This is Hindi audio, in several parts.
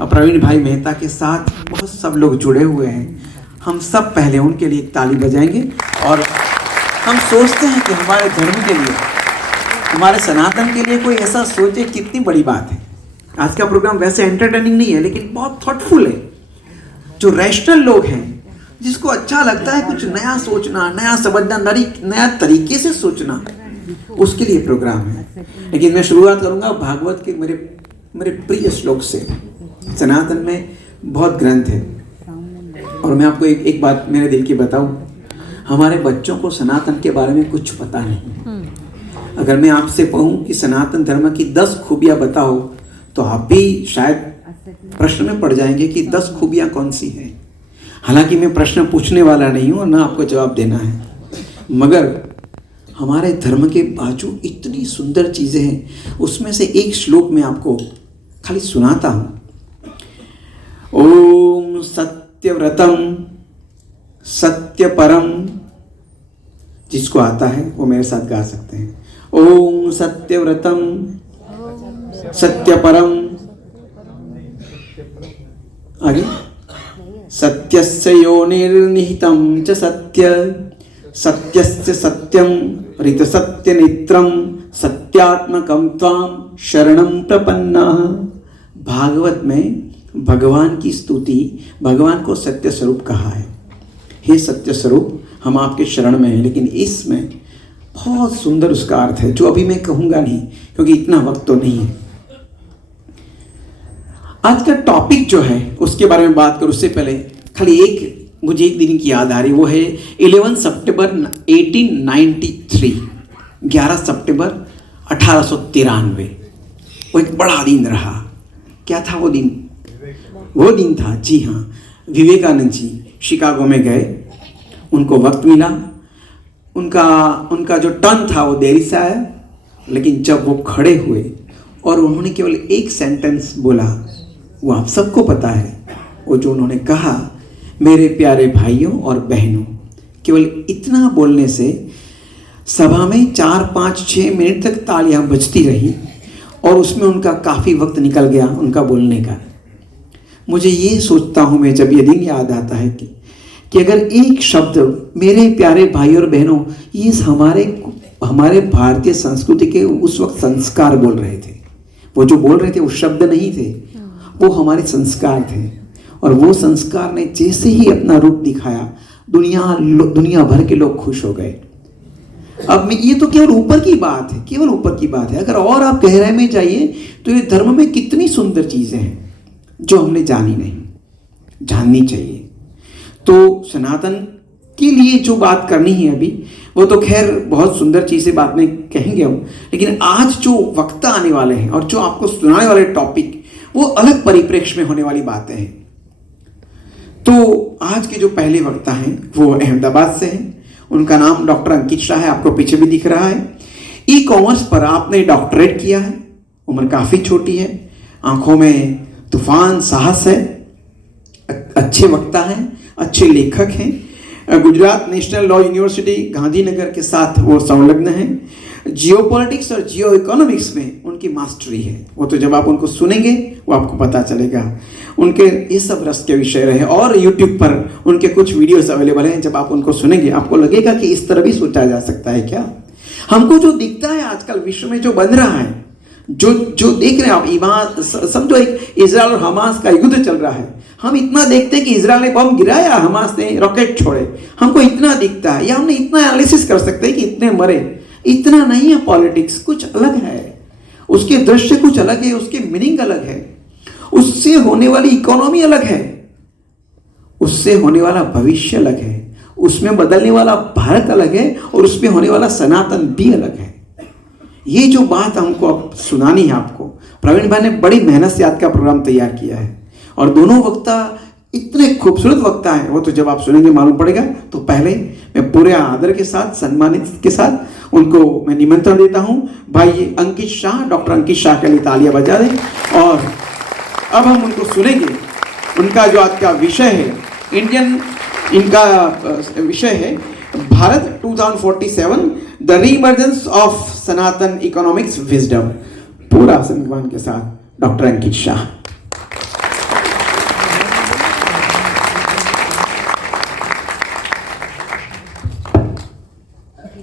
और प्रवीण भाई मेहता के साथ बहुत सब लोग जुड़े हुए हैं। हम सब पहले उनके लिए एक ताली बजाएंगे। और हम सोचते हैं कि हमारे धर्म के लिए, हमारे सनातन के लिए कोई ऐसा सोचे, कितनी बड़ी बात है। आज का प्रोग्राम वैसे एंटरटेनिंग नहीं है, लेकिन बहुत थॉटफुल है। जो रैशनल लोग हैं, जिसको अच्छा लगता है कुछ नया सोचना, नया समझना, नया तरीके से सोचना, उसके लिए प्रोग्राम है। लेकिन मैं शुरुआत करूंगा भागवत के मेरे प्रिय श्लोक से। सनातन में बहुत ग्रंथ है और मैं आपको एक बात मेरे दिल की बताऊं, हमारे बच्चों को सनातन के बारे में कुछ पता नहीं। अगर मैं आपसे कहूं कि सनातन धर्म की 10 खूबियां बताओ, तो आप भी शायद प्रश्न में पड़ जाएंगे कि 10 खूबियां कौन सी हैं। हालांकि मैं प्रश्न पूछने वाला नहीं हूं और ना आपको जवाब देना है, मगर हमारे धर्म के बाजू इतनी सुंदर चीज़ें हैं। उसमें से एक श्लोक मैं आपको खाली सुनाता हूँ। ओम सत्यव्रतम सत्यपरम, जिसको आता है वो मेरे साथ गा सकते हैं। ओम सत्यव्रतम सत्यपरम, आगे सत्यस्य योनिर्निहितं च सत्य, सत्यस्य सत्यम ऋतसत्य नेत्रम सत्यात्मकं त्वां शरणं प्रपन्नः। भागवत में भगवान की स्तुति, भगवान को सत्य स्वरूप कहा है। हे सत्य स्वरूप, हम आपके शरण में हैं। लेकिन इसमें बहुत सुंदर उसका अर्थ है, जो अभी मैं कहूँगा नहीं, क्योंकि इतना वक्त तो नहीं है। आज का टॉपिक जो है उसके बारे में बात करूँ उससे पहले खाली मुझे एक दिन की याद आ रही, वो है 11 सितंबर 1893, 11 सितंबर 1893। वो एक बड़ा दिन रहा। क्या था वो दिन? वो दिन था, जी हाँ, विवेकानंद जी शिकागो में गए। उनको वक्त मिला, उनका जो टर्न था वो देरी से आया, लेकिन जब वो खड़े हुए और उन्होंने केवल एक सेंटेंस बोला, वो आप सबको पता है। वो जो उन्होंने कहा, मेरे प्यारे भाइयों और बहनों, केवल इतना बोलने से सभा में 4, 5, 6 मिनट तक तालियां बजती रही और उसमें उनका काफ़ी वक्त निकल गया उनका बोलने का। मुझे ये सोचता हूँ मैं, जब ये दिन याद आता है कि अगर एक शब्द मेरे प्यारे भाई और बहनों, ये हमारे भारतीय संस्कृति के उस वक्त संस्कार बोल रहे थे। वो जो बोल रहे थे वो शब्द नहीं थे, वो हमारे संस्कार थे। और वो संस्कार ने जैसे ही अपना रूप दिखाया, दुनिया भर के लोग खुश हो गए। अब ये तो केवल ऊपर की बात है, केवल ऊपर की बात है। अगर और आप गहराई में जाइए तो ये धर्म में कितनी सुंदर चीज़ें हैं जो हमने जानी नहीं, जाननी चाहिए। तो सनातन के लिए जो बात करनी है अभी, वो तो खैर बहुत सुंदर चीज़ें बाद में कहेंगे हम, लेकिन आज जो वक्ता आने वाले हैं और जो आपको सुनाने वाले टॉपिक, वो अलग परिप्रेक्ष्य में होने वाली बातें हैं। तो आज के जो पहले वक्ता हैं वो अहमदाबाद से हैं। उनका नाम डॉक्टर अंकित शाह है, आपको पीछे भी दिख रहा है। ई-कॉमर्स पर आपने डॉक्टरेट किया है, उम्र काफ़ी छोटी है, आंखों में तूफान साहस है, अच्छे वक्ता हैं, अच्छे लेखक हैं। Gujarat national law university Gandhinagar के साथ वो संलग्न हैं। जियोपॉलिटिक्स और जियो इकोनॉमिक्स में उनकी मास्टरी है। वो तो जब आप उनको सुनेंगे वो आपको पता चलेगा। उनके ये सब रस के विषय रहे और यूट्यूब पर उनके कुछ वीडियोस अवेलेबल हैं। जब आप उनको सुनेंगे आपको लगेगा कि इस तरह भी सोचा जा सकता है क्या। हमको जो दिखता है आजकल विश्व में जो बन रहा है, जो देख रहे हैं आप, ईमान समझो, एक इजराइल और हमास का युद्ध चल रहा है। हम इतना देखते हैं कि इजराइल ने बम गिराया, हमास ने रॉकेट छोड़े, हमको इतना दिखता है, या हमने इतना एनालिसिस कर सकते हैं कि इतने मरे। इतना नहीं है पॉलिटिक्स, कुछ अलग है, उसके दृश्य कुछ अलग है, उसके मीनिंग अलग है, उससे होने वाली इकोनॉमी अलग है, उससे होने वाला भविष्य अलग है, उसमें बदलने वाला भारत अलग है और उसमें होने वाला सनातन भी अलग है। ये जो बात हमको अब सुनानी है आपको, प्रवीण भाई ने बड़ी मेहनत से आज का प्रोग्राम तैयार किया है और दोनों वक्ता इतने खूबसूरत वक्ता हैं, वो तो जब आप सुनेंगे मालूम पड़ेगा। तो पहले मैं पूरे आदर के साथ, सम्मानित के साथ उनको मैं निमंत्रण देता हूं। भाई अंकित शाह, डॉक्टर अंकित शाह के लिए तालियां बजा दें। और अब हम उनको सुनेंगे। उनका जो आज का विषय है, इनका विषय है Bharat 2047, the reemergence of Sanatan economics wisdom. पूरा सम्मान के साथ डॉक्टर अंकित शाह।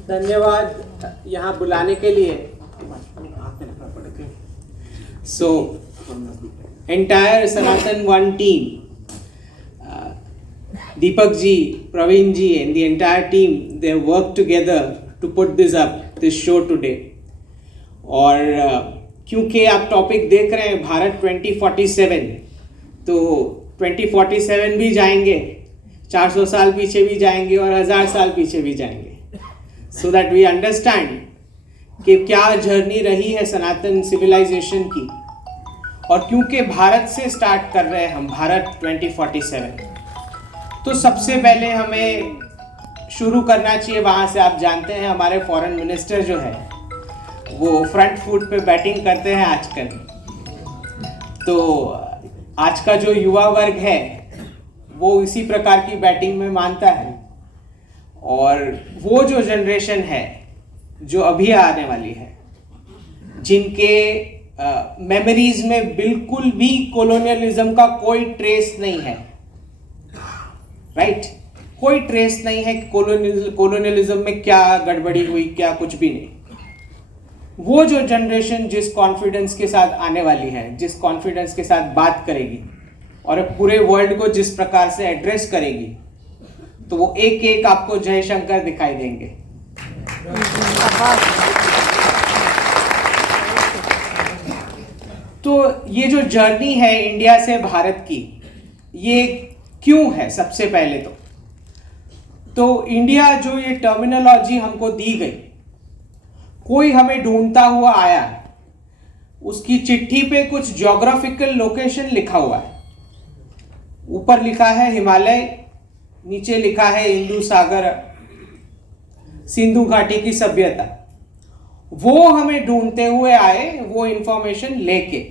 धन्यवाद यहाँ बुलाने के लिए। So entire Sanatan one team, Deepak ji, Praveen ji and the entire team, they worked together to put this show today. और क्योंकि आप टॉपिक देख रहे हैं भारत 2047, तो 2047 भी जाएंगे, 400 साल पीछे भी जाएंगे और 1000 साल पीछे भी जाएंगे, so that we understand कि क्या जर्नी रही है सनातन सिविलाइजेशन की। और क्योंकि भारत से स्टार्ट कर रहे हैं हम, भारत 2047, तो सबसे पहले हमें शुरू करना चाहिए वहाँ से। आप जानते हैं हमारे फॉरेन मिनिस्टर जो है वो फ्रंट फुट पे बैटिंग करते हैं आजकल। तो आज का जो युवा वर्ग है वो इसी प्रकार की बैटिंग में मानता है, और वो जो जनरेशन है जो अभी आने वाली है, जिनके मेमोरीज में बिल्कुल भी कॉलोनियलिज्म का कोई ट्रेस नहीं है, राइट, कोई ट्रेस नहीं है कॉलोनियलिज्म में क्या गड़बड़ी हुई, क्या कुछ भी नहीं। वो जो जनरेशन जिस कॉन्फिडेंस के साथ आने वाली है, जिस कॉन्फिडेंस के साथ बात करेगी और पूरे वर्ल्ड को जिस प्रकार से एड्रेस करेगी, तो वो एक एक आपको जयशंकर दिखाई देंगे। तो ये जो जर्नी है इंडिया से भारत की, ये क्यों है? सबसे पहले तो इंडिया जो ये टर्मिनोलॉजी हमको दी गई, कोई हमें ढूंढता हुआ आया, उसकी चिट्ठी पे कुछ ज्योग्राफिकल लोकेशन लिखा हुआ है। ऊपर लिखा है हिमालय, नीचे लिखा है हिंदू सागर, सिंधु घाटी की सभ्यता। वो हमें ढूंढते हुए आए, वो इंफॉर्मेशन लेके,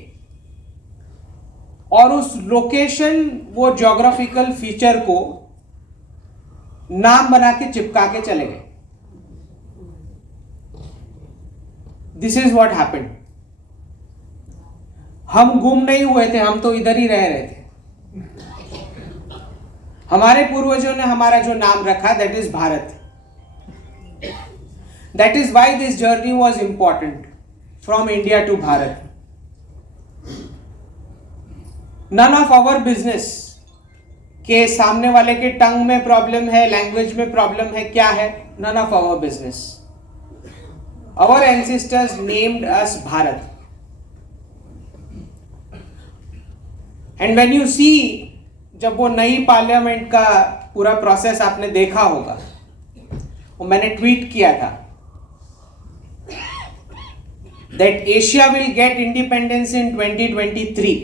और उस लोकेशन, वो ज्योग्राफिकल फीचर को नाम बना के चिपका के चले गए। This is what happened. हम गुम नहीं हुए थे, हम तो इधर ही रह रहे थे। हमारे पूर्वजों ने हमारा जो नाम रखा, that is Bharat. That is why this journey was important, from India to Bharat. None of our business के सामने वाले के टंग में प्रॉब्लम है, लैंग्वेज में प्रॉब्लम है, क्या है? None of our business. Our ancestors named us Bharat. And when you see, जब वो नई पार्लियामेंट का पूरा प्रोसेस आपने देखा होगा, वो मैंने ट्वीट किया था that Asia will get independence in 2023।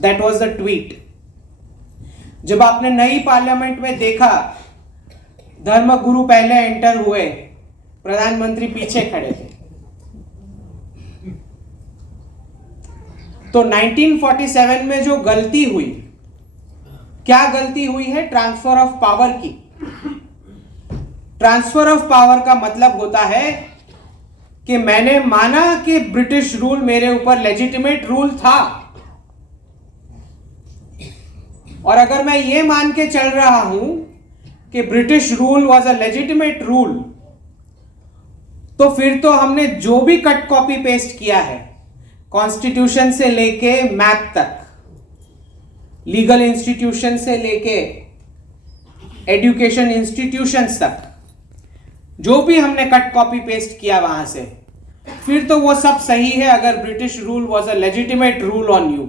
That was the tweet. जब आपने नई पार्लियामेंट में देखा, धर्मगुरु पहले एंटर हुए, प्रधानमंत्री पीछे खड़े थे। तो 1947 में जो गलती हुई, क्या गलती हुई है? ट्रांसफर ऑफ पावर की। ट्रांसफर ऑफ पावर का मतलब होता है कि मैंने माना कि ब्रिटिश रूल मेरे ऊपर लेजिटिमेट रूल था, और अगर मैं ये मान के चल रहा हूं कि British rule was a legitimate rule, तो फिर तो हमने जो भी कट कॉपी पेस्ट किया है, कॉन्स्टिट्यूशन से लेके मैप तक, लीगल इंस्टीट्यूशन से लेके एजुकेशन इंस्टीट्यूशंस तक, जो भी हमने कट कॉपी पेस्ट किया वहां से, फिर तो वो सब सही है अगर British rule was a legitimate rule on you.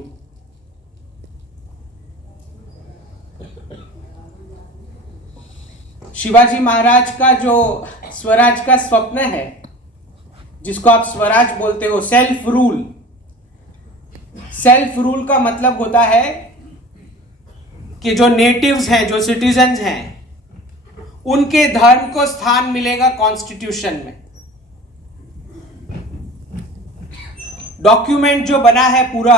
Shivaji Maharaj का जो स्वराज का स्वप्न है, जिसको आप स्वराज बोलते हो, सेल्फ रूल। सेल्फ रूल का मतलब होता है कि जो नेटिव्स हैं, जो सिटीजन्स हैं, उनके धर्म को स्थान मिलेगा कॉन्स्टिट्यूशन में। डॉक्यूमेंट जो बना है पूरा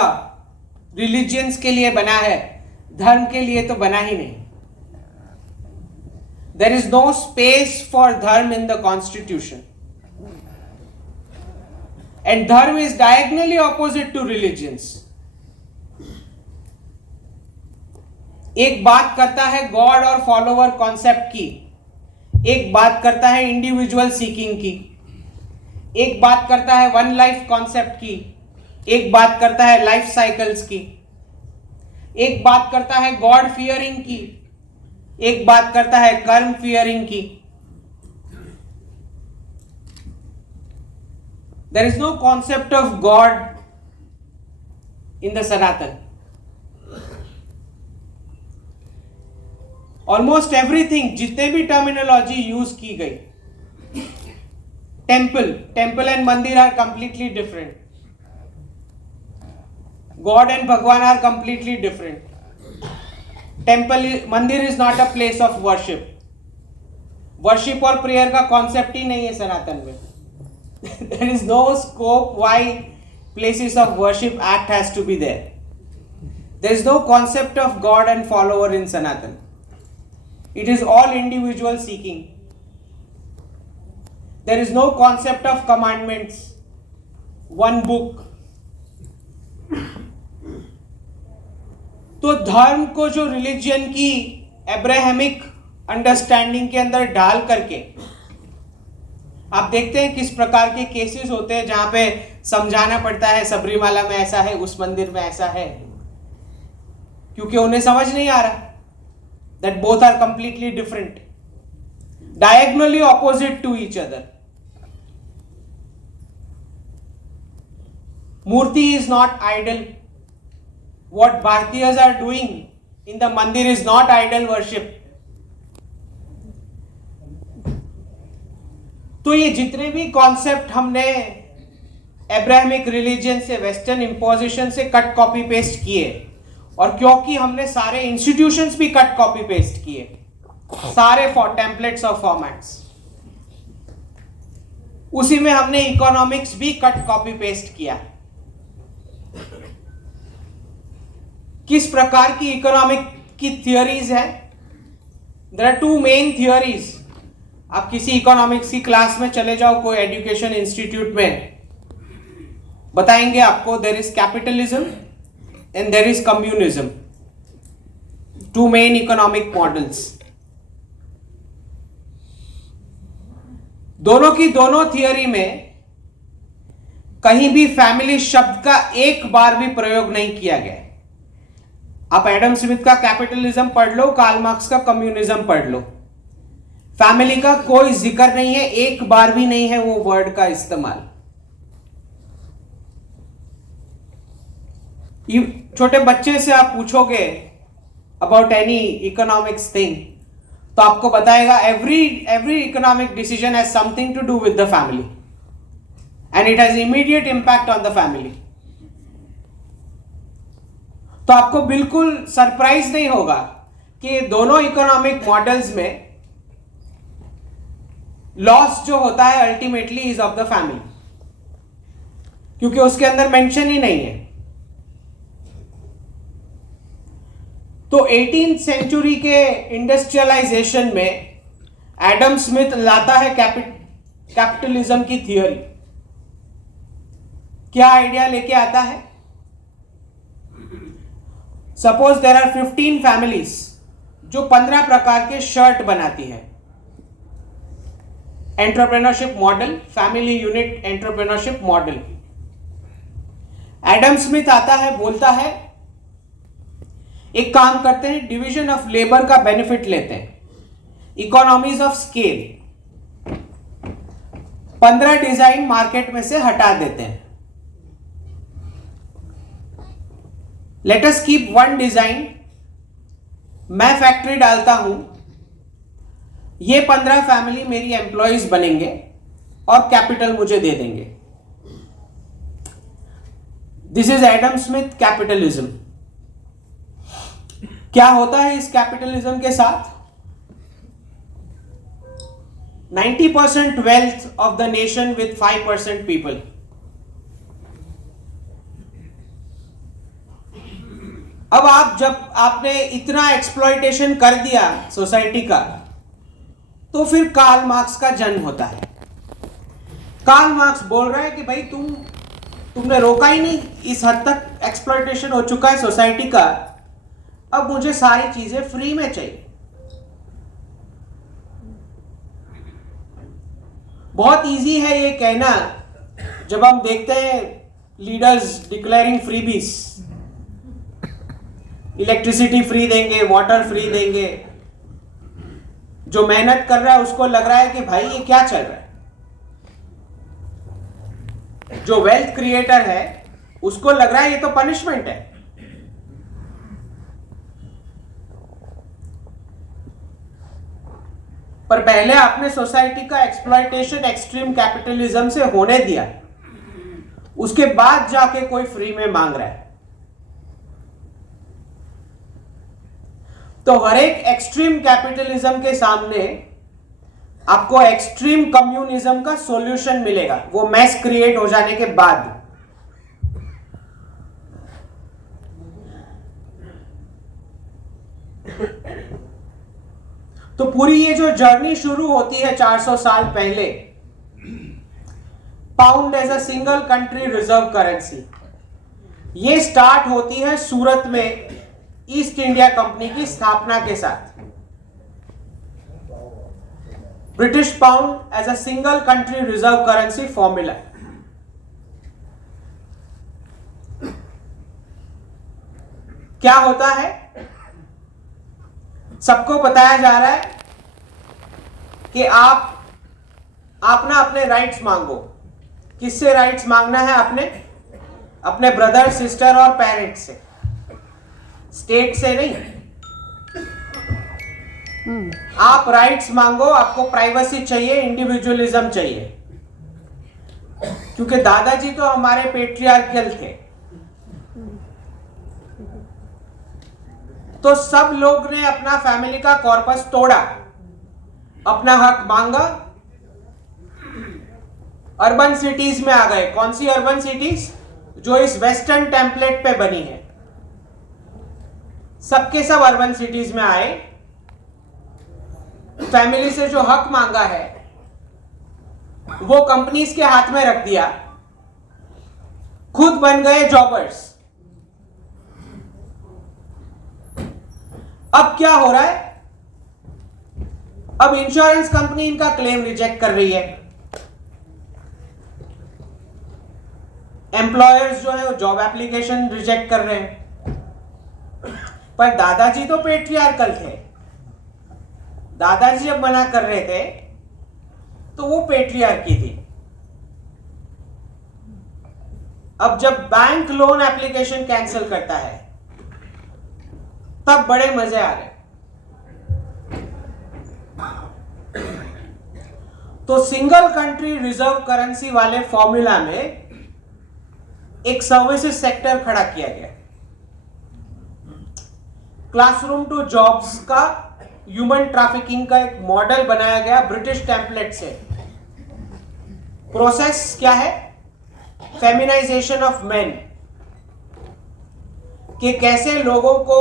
रिलीजियंस के लिए बना है, धर्म के लिए तो बना ही नहीं। There is no space for dharma in the constitution, and dharma is diagonally opposite to religions. एक बात करता है गॉड और फॉलोवर कॉन्सेप्ट की, एक बात करता है इंडिविजुअल सीकिंग की, एक बात करता है वन लाइफ कॉन्सेप्ट की, एक बात करता है लाइफ साइकिल्स की, एक बात करता है गॉड फियरिंग की, एक बात करता है कर्म फियरिंग की. There is no concept of God in the Sanatan. Almost everything, जितने भी टर्मिनोलॉजी यूज की गई, temple and mandir are completely different. God and bhagwan are completely different. Mandir is not a place of worship. Worship और प्रेयर का कॉन्सेप्ट ही नहीं है सनातन में. There is no scope why places of worship act has to be there. There is no concept of God and follower in Sanatan. It is all individual seeking. There is no concept of commandments. One book. तो धर्म को जो रिलीजन की एब्राहमिक अंडरस्टैंडिंग के अंदर डाल करके आप देखते हैं किस प्रकार के केसेस होते हैं जहां पे समझाना पड़ता है सबरीमाला में ऐसा है, उस मंदिर में ऐसा है, क्योंकि उन्हें समझ नहीं आ रहा that both are completely different, diagonally opposite to each other. Murti is not idol. What Bharatiyas are doing in the mandir is not idol worship. तो ये जितने भी कॉन्सेप्ट हमने एब्राहमिक रिलीजन से, वेस्टर्न इंपोजिशन से कट कॉपी पेस्ट किए, और क्योंकि हमने सारे इंस्टीट्यूशंस भी कट कॉपी पेस्ट किए, सारे टेम्पलेट्स और फॉर्मेट्स, उसी में हमने इकोनॉमिक्स भी कट कॉपी पेस्ट किया. किस प्रकार की इकोनॉमिक की थियोरीज है? There are two main theories. आप किसी इकोनॉमिक्स की क्लास में चले जाओ, कोई एजुकेशन इंस्टीट्यूट में, बताएंगे आपको there is capitalism and there is communism. Two main economic models. दोनों की दोनों थियोरी में कहीं भी फैमिली शब्द का एक बार भी प्रयोग नहीं किया गया. आप एडम स्मिथ का कैपिटलिज्म पढ़ लो, कार्ल मार्क्स का कम्युनिज्म पढ़ लो, फैमिली का कोई जिक्र नहीं है, एक बार भी नहीं है वो वर्ड का इस्तेमाल. छोटे बच्चे से आप पूछोगे अबाउट एनी इकोनॉमिक्स थिंग, तो आपको बताएगा every economic decision has something to do with the family and it has immediate impact on the family. तो आपको बिल्कुल सरप्राइज नहीं होगा कि दोनों इकोनॉमिक मॉडल्स में लॉस जो होता है ultimately is of the family, क्योंकि उसके अंदर मेंशन ही नहीं है. तो 18th सेंचुरी के इंडस्ट्रियलाइजेशन में एडम स्मिथ लाता है कैपिटलिज्म की थियोरी. क्या आइडिया लेके आता है? सपोज देयर आर 15 फैमिलीज जो 15 प्रकार के शर्ट बनाती है. Entrepreneurship model, family unit entrepreneurship model. Adam Smith आता है, बोलता है एक काम करते हैं, डिवीजन ऑफ लेबर का बेनिफिट लेते हैं, economies of scale. 15 design market में से हटा देते हैं. Let us keep one design. मैं फैक्ट्री डालता हूं, ये 15 फैमिली मेरी एम्प्लॉइज बनेंगे और कैपिटल मुझे दे देंगे. This is Adam Smith capitalism. क्या होता है इस कैपिटलिज्म के साथ? 90% wealth of the nation with 5% people. अब जब आपने इतना एक्सप्लॉइटेशन कर दिया सोसाइटी का, तो फिर कार्ल मार्क्स का जन्म होता है. कार्ल मार्क्स बोल रहा है कि भाई तुमने रोका ही नहीं, इस हद तक एक्सप्लॉइटेशन हो चुका है सोसाइटी का, अब मुझे सारी चीजें फ्री में चाहिए. बहुत इजी है ये कहना जब हम देखते हैं leaders declaring freebies, electricity free देंगे, वाटर फ्री देंगे। जो मेहनत कर रहा है उसको लग रहा है कि भाई ये क्या चल रहा है। जो वेल्थ क्रिएटर है उसको लग रहा है ये तो पनिशमेंट है। पर पहले आपने सोसाइटी का एक्सप्लॉयटेशन एक्सट्रीम कैपिटलिज्म से होने दिया, उसके बाद जाके कोई फ्री में मांग रहा है। तो हर एक एक्सट्रीम कैपिटलिज्म के सामने आपको एक्सट्रीम कम्युनिज्म का सॉल्यूशन मिलेगा, वो मैस क्रिएट हो जाने के बाद। तो पूरी ये जो जर्नी शुरू होती है 400 साल पहले, pound as a single country reserve currency, ये स्टार्ट होती है सूरत में ईस्ट इंडिया कंपनी की स्थापना के साथ। British pound as a single country reserve currency formula. क्या होता है, सबको बताया जा रहा है कि आप ना अपने राइट्स मांगो। किससे राइट्स मांगना है? अपने ब्रदर, सिस्टर और पेरेंट्स से, स्टेट से नहीं। आप राइट्स मांगो, आपको प्राइवेसी चाहिए, इंडिविजुअलिज्म चाहिए। क्योंकि दादाजी तो हमारे पेट्रियार्कियल थे, तो सब लोग ने अपना फैमिली का कॉर्पस तोड़ा, अपना हक मांगा, अर्बन सिटीज में आ गए। कौन सी अर्बन सिटीज? जो इस वेस्टर्न टेम्पलेट पे बनी है। सबके सब अर्बन सिटीज में आए, फैमिली से जो हक मांगा है वो कंपनीज के हाथ में रख दिया, खुद बन गए जॉबर्स। अब क्या हो रहा है? अब इंश्योरेंस कंपनी इनका क्लेम रिजेक्ट कर रही है, एम्प्लॉयर्स जो है वो जॉब एप्लीकेशन रिजेक्ट कर रहे हैं। पर दादाजी तो पेट्रियार्कल थे, दादाजी जब मना कर रहे थे तो वो पेट्रियार्की थी। अब जब बैंक लोन एप्लीकेशन कैंसिल करता है तब बड़े मजे आ रहे। तो सिंगल कंट्री रिजर्व करेंसी वाले फॉर्मूला में एक सर्विसेज सेक्टर खड़ा किया गया। क्लासरूम टू जॉब्स का, ह्यूमन ट्रैफिकिंग का एक मॉडल बनाया गया ब्रिटिश टेम्पलेट से। प्रोसेस क्या है? फेमिनाइजेशन ऑफ मेन, कि कैसे लोगों को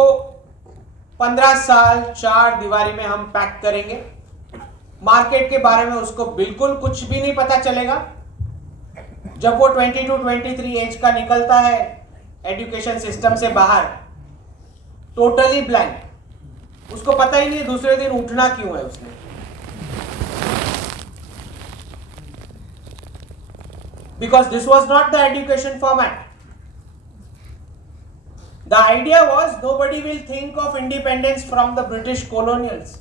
15 साल 4 दीवारी में हम पैक करेंगे, मार्केट के बारे में उसको बिल्कुल कुछ भी नहीं पता चलेगा। जब वो 22-23 एज का निकलता है एजुकेशन सिस्टम से बाहर, टोटली ब्लैंक, उसको पता ही नहीं दूसरे दिन उठना क्यों है उसने। Because this was not the education format. The idea was nobody will think of independence from the British colonials.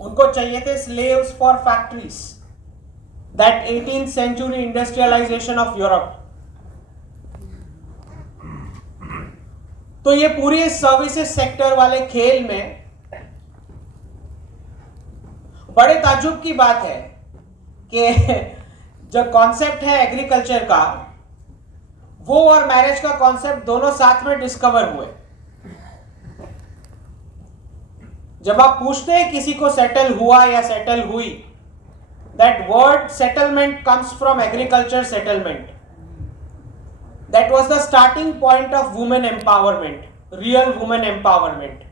उनको चाहिए थे slaves for factories. That 18th century industrialization of Europe. तो ये पूरे सर्विसेज सेक्टर वाले खेल में बड़े ताज्जुब की बात है कि जो कॉन्सेप्ट है एग्रीकल्चर का, वो और मैरिज का कॉन्सेप्ट दोनों साथ में डिस्कवर हुए। जब आप पूछते हैं किसी को सेटल हुआ या सेटल हुई, that word settlement comes from agriculture settlement. That was the starting point of women empowerment, real women empowerment,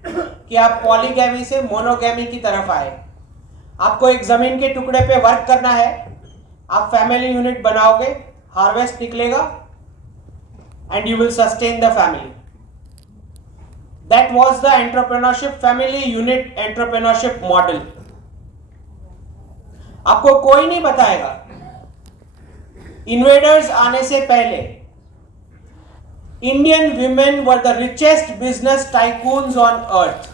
कि आप पॉलीगैमी से मोनोगैमी की तरफ आए। आपको एक जमीन के टुकड़े पे वर्क करना है, आप फैमिली यूनिट बनाओगे, हार्वेस्ट निकलेगा and you will sustain the family. That was the entrepreneurship, family unit entrepreneurship model. आपको कोई नहीं बताएगा। इन्वेडर्स आने से पहले Indian women were the richest business tycoons on earth,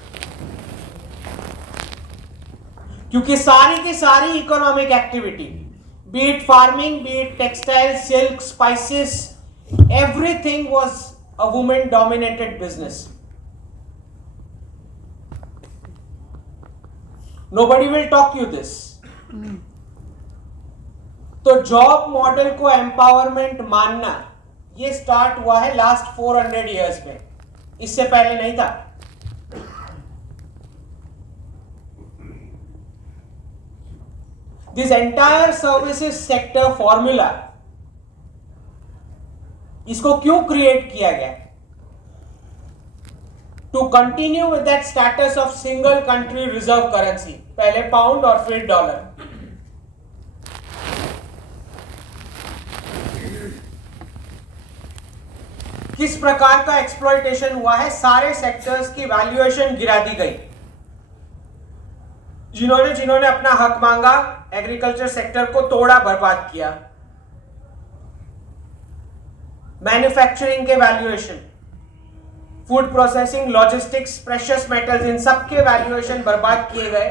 क्योंकि सारी की सारी economic activity, B it farming, B it textile, silk, spices, everything was a women dominated business. Nobody will talk you this. तो जॉब मॉडल को एम्पावरमेंट मानना ये स्टार्ट हुआ है लास्ट 400 इयर्स में, इससे पहले नहीं था। This entire services sector formula, इसको क्यों क्रिएट किया गया? To continue with that status of single country reserve currency, पहले पाउंड और फिर डॉलर। किस प्रकार का एक्सप्लॉयटेशन हुआ है? सारे सेक्टर्स की वैल्यूएशन गिरा दी गई। जिन्होंने अपना हक मांगा, एग्रीकल्चर सेक्टर को तोड़ा, बर्बाद किया। मैन्युफैक्चरिंग के valuation, food processing, logistics, precious metals, इन सब के वैल्यूएशन बर्बाद किए गए,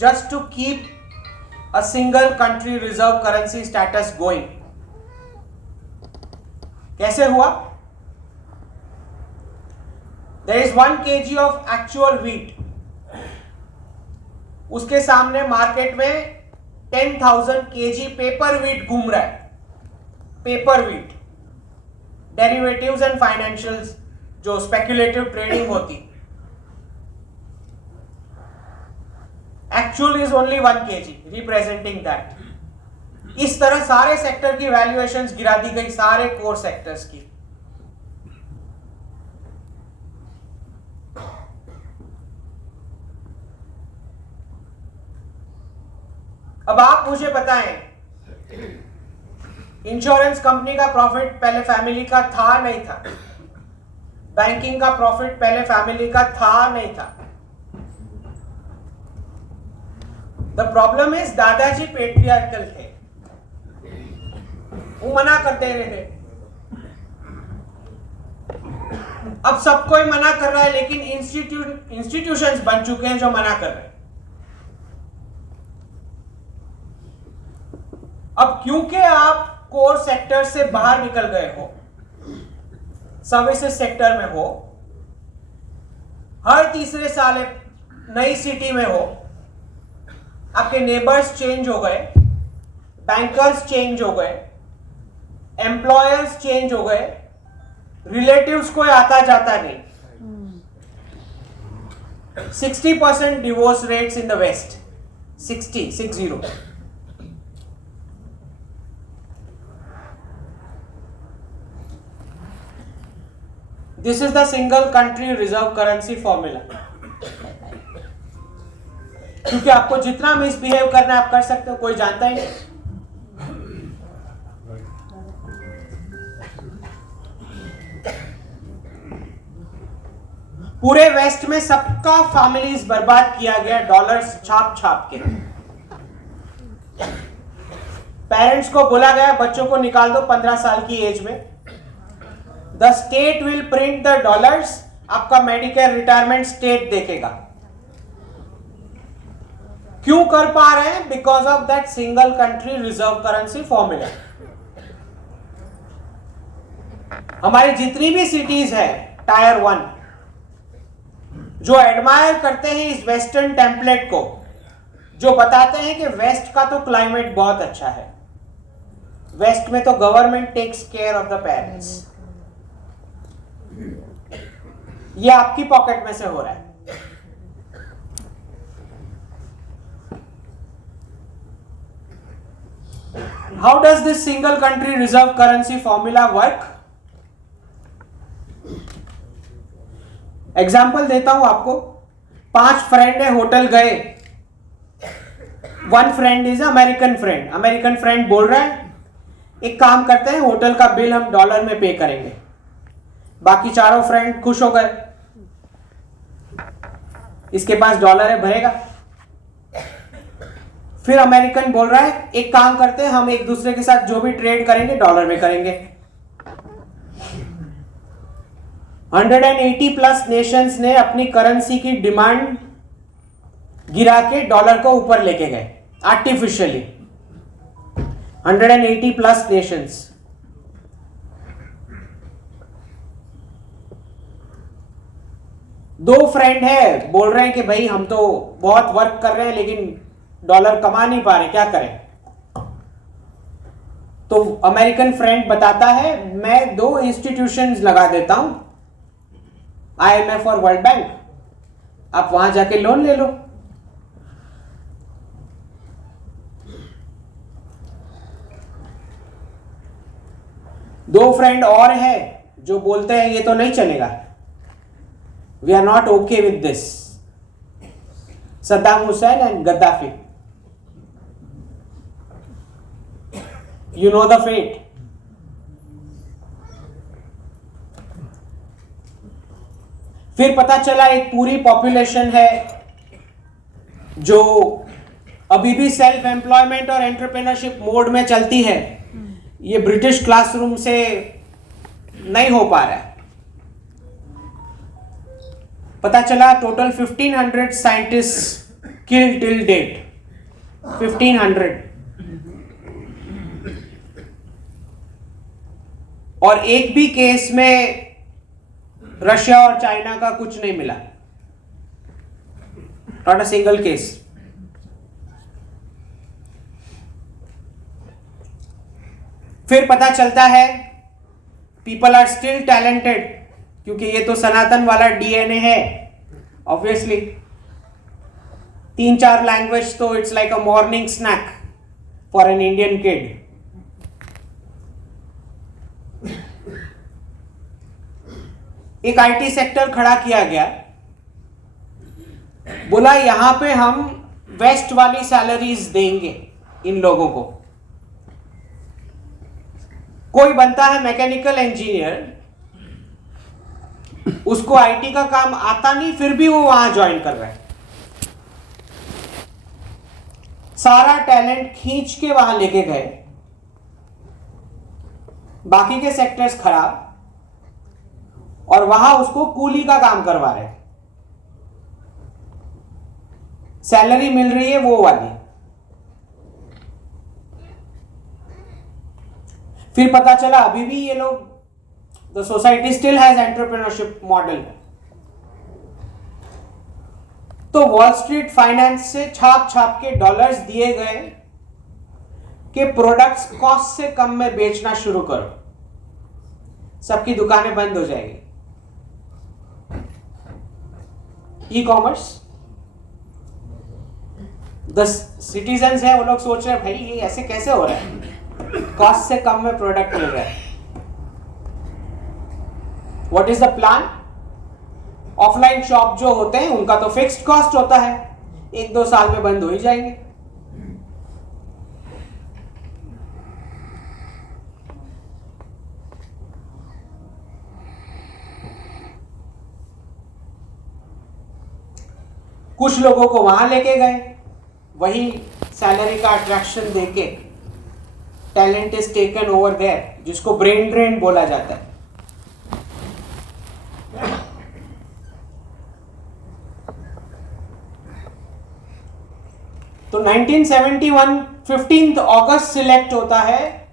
just to keep a single country reserve currency status going. कैसे हुआ? There is 1 kg of actual wheat, उसके सामने मार्केट में 10,000 kg पेपर व्हीट घूम रहा है। Paper wheat, derivatives and financials, जो स्पेक्युलेटिव ट्रेडिंग होती, actual is only 1 kg representing that. इस तरह सारे सेक्टर की वैल्यूएशंस गिरा दी गई, सारे कोर सेक्टर्स की। अब आप मुझे बताएं, इंश्योरेंस कंपनी का प्रॉफिट पहले फैमिली का था नहीं था? बैंकिंग का प्रॉफिट पहले फैमिली का था नहीं था? द प्रॉब्लम इज दादाजी पेट्रियार्कल थे, वो मना करते रहे थे। अब सब कोई मना कर रहा है, लेकिन इंस्टीट्यूशंस बन चुके हैं जो मना कर रहे हैं। अब क्योंकि आप कोर सेक्टर से बाहर निकल गए हो, सर्विसेज सेक्टर में हो, हर तीसरे साल नई सिटी में हो, आपके नेबर्स चेंज हो गए, बैंकर्स चेंज हो गए, एम्प्लॉयर्स चेंज हो गए, रिलेटिव्स कोई आता जाता नहीं। 60% divorce rates in the West, 60। This is the single country reserve currency formula. क्योंकि आपको जितना मिसबिहेव करना है आप कर सकते हो, कोई जानता ही नहीं। पूरे वेस्ट में सबका फैमिलीज बर्बाद किया गया डॉलर्स छाप छाप के। पेरेंट्स को बोला गया बच्चों को निकाल दो 15 साल की एज में। The state will print the dollars, आपका मेडिकेयर रिटायरमेंट स्टेट देखेगा। क्यों कर पा रहे हैं? Because of that single country reserve currency formula. हमारी जितनी भी सिटीज है टायर 1, जो एडमायर करते हैं इस वेस्टर्न टेम्पलेट को, जो बताते हैं कि वेस्ट का तो क्लाइमेट बहुत अच्छा है, वेस्ट में तो government takes care of the parents, ये आपकी पॉकेट में से हो रहा है। How does this single country reserve currency formula work? Example देता हूं आपको। 5 फ्रेंड है, होटल गए। 1 friend is American friend. American friend बोल रहा है एक काम करते हैं, होटल का बिल हम डॉलर में पे करेंगे। बाकी चारों फ्रेंड खुश हो गए, इसके पास डॉलर है, भरेगा। फिर अमेरिकन बोल रहा है एक काम करते हैं, हम एक दूसरे के साथ जो भी ट्रेड करेंगे डॉलर में करेंगे। 180 प्लस नेशंस ने अपनी करेंसी की डिमांड गिरा के डॉलर को ऊपर लेके गए आर्टिफिशियली। 180 plus Nations. दो फ्रेंड है, बोल रहे हैं कि भाई हम तो बहुत वर्क कर रहे हैं लेकिन डॉलर कमा नहीं पा रहे, क्या करें? तो अमेरिकन फ्रेंड बताता है मैं 2 इंस्टीट्यूशंस लगा देता हूं, IMF और वर्ल्ड बैंक, आप वहां जाके लोन ले लो। दो फ्रेंड और है जो बोलते हैं ये तो नहीं चलेगा, we are not okay with this. Saddam Hussein and Gaddafi, you know the fate. फिर पता चला एक पूरी पॉपुलेशन है जो अभी भी सेल्फ एम्प्लॉयमेंट और एंटरप्रेन्योरशिप मोड में चलती है। ये ब्रिटिश क्लासरूम से नहीं हो पा रहा है। पता चला टोटल 1500 साइंटिस्ट किल टिल डेट, 1500। और एक भी केस में रशिया और चाइना का कुछ नहीं मिला, नॉट अ सिंगल केस। फिर पता चलता है पीपल आर स्टिल टैलेंटेड, क्योंकि ये तो सनातन वाला DNA है ऑब्वियसली। 3-4 लैंग्वेज तो it's like a morning snack for an Indian kid. एक IT सेक्टर खड़ा किया गया, बोला यहां पे हम वेस्ट वाली सैलरीज देंगे इन लोगों को। कोई बनता है मैकेनिकल इंजीनियर, उसको IT का काम आता नहीं, फिर भी वो वहां ज्वाइन कर रहा है। सारा टैलेंट खींच के वहां लेके गए, बाकी के सेक्टर्स खराब, और वहां उसको कूली का काम करवा रहे। सैलरी मिल रही है वो वाली। फिर पता चला अभी भी ये लोग, the society still has entrepreneurship model. तो वॉल स्ट्रीट फाइनेंस से छाप छाप के डॉलर्स दिए गए कि प्रोडक्ट्स कॉस्ट से कम में बेचना शुरू करो, सबकी दुकानें बंद हो जाएगी। ई कॉमर्स, द सिटीजन्स है वो लोग सोच रहे हैं भाई ये ऐसे कैसे हो रहा है, कॉस्ट से कम में प्रोडक्ट मिल रहा है। What is the plan? Offline shop जो होते हैं उनका तो फिक्स्ड कॉस्ट होता है, 1-2 साल में बंद हो ही जाएंगे। कुछ लोगों को वहां लेके गए, वही सैलरी का अट्रैक्शन देके talent is taken over there, जिसको ब्रेन ड्रेन बोला जाता है। तो 1971 15 अगस्त सिलेक्ट होता है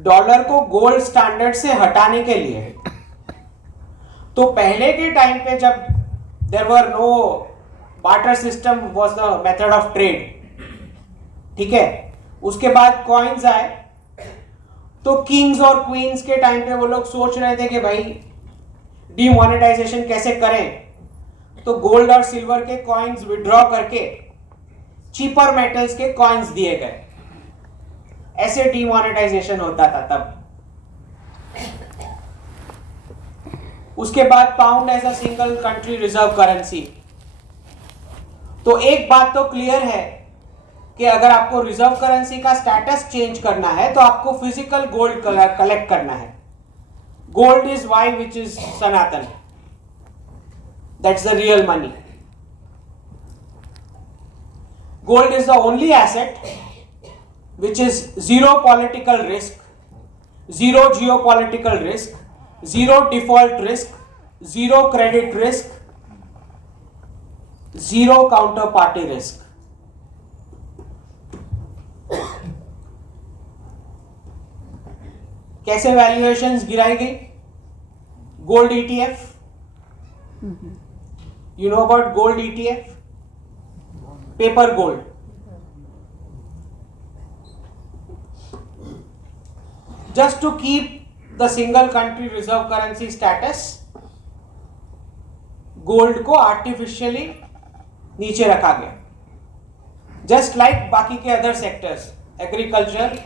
डॉलर को गोल्ड स्टैंडर्ड से हटाने के लिए। तो पहले के टाइम पे जब there were no barter system was the method of trade, ठीक है, उसके बाद कॉइन्स आए, तो किंग्स और क्वींस के टाइम पे वो लोग सोच रहे थे कि भाई डीमोनेटाइजेशन कैसे करें, तो गोल्ड और सिल्वर के कॉइन्स विड्रॉ करके चीपर मेटल्स के कॉइन्स दिए गए। ऐसे डीमोनेटाइजेशन होता था तब। उसके बाद pound as a single country reserve currency. तो एक बात तो क्लियर है कि अगर आपको रिजर्व करेंसी का स्टेटस चेंज करना है तो आपको फिजिकल गोल्ड कलेक्ट करना है। Gold is why which is Sanatan, that's the real money. Gold is the only asset which is zero political risk, zero geopolitical risk, zero default risk, zero credit risk, zero counterparty risk. कैसे वैल्यूएशंस गिराई गई? Gold ETF, you know about gold ETF? Paper gold. Just to keep the single country reserve currency status, gold को आर्टिफिशियली नीचे रखा गया. जस्ट लाइक बाकी के other sectors, agriculture,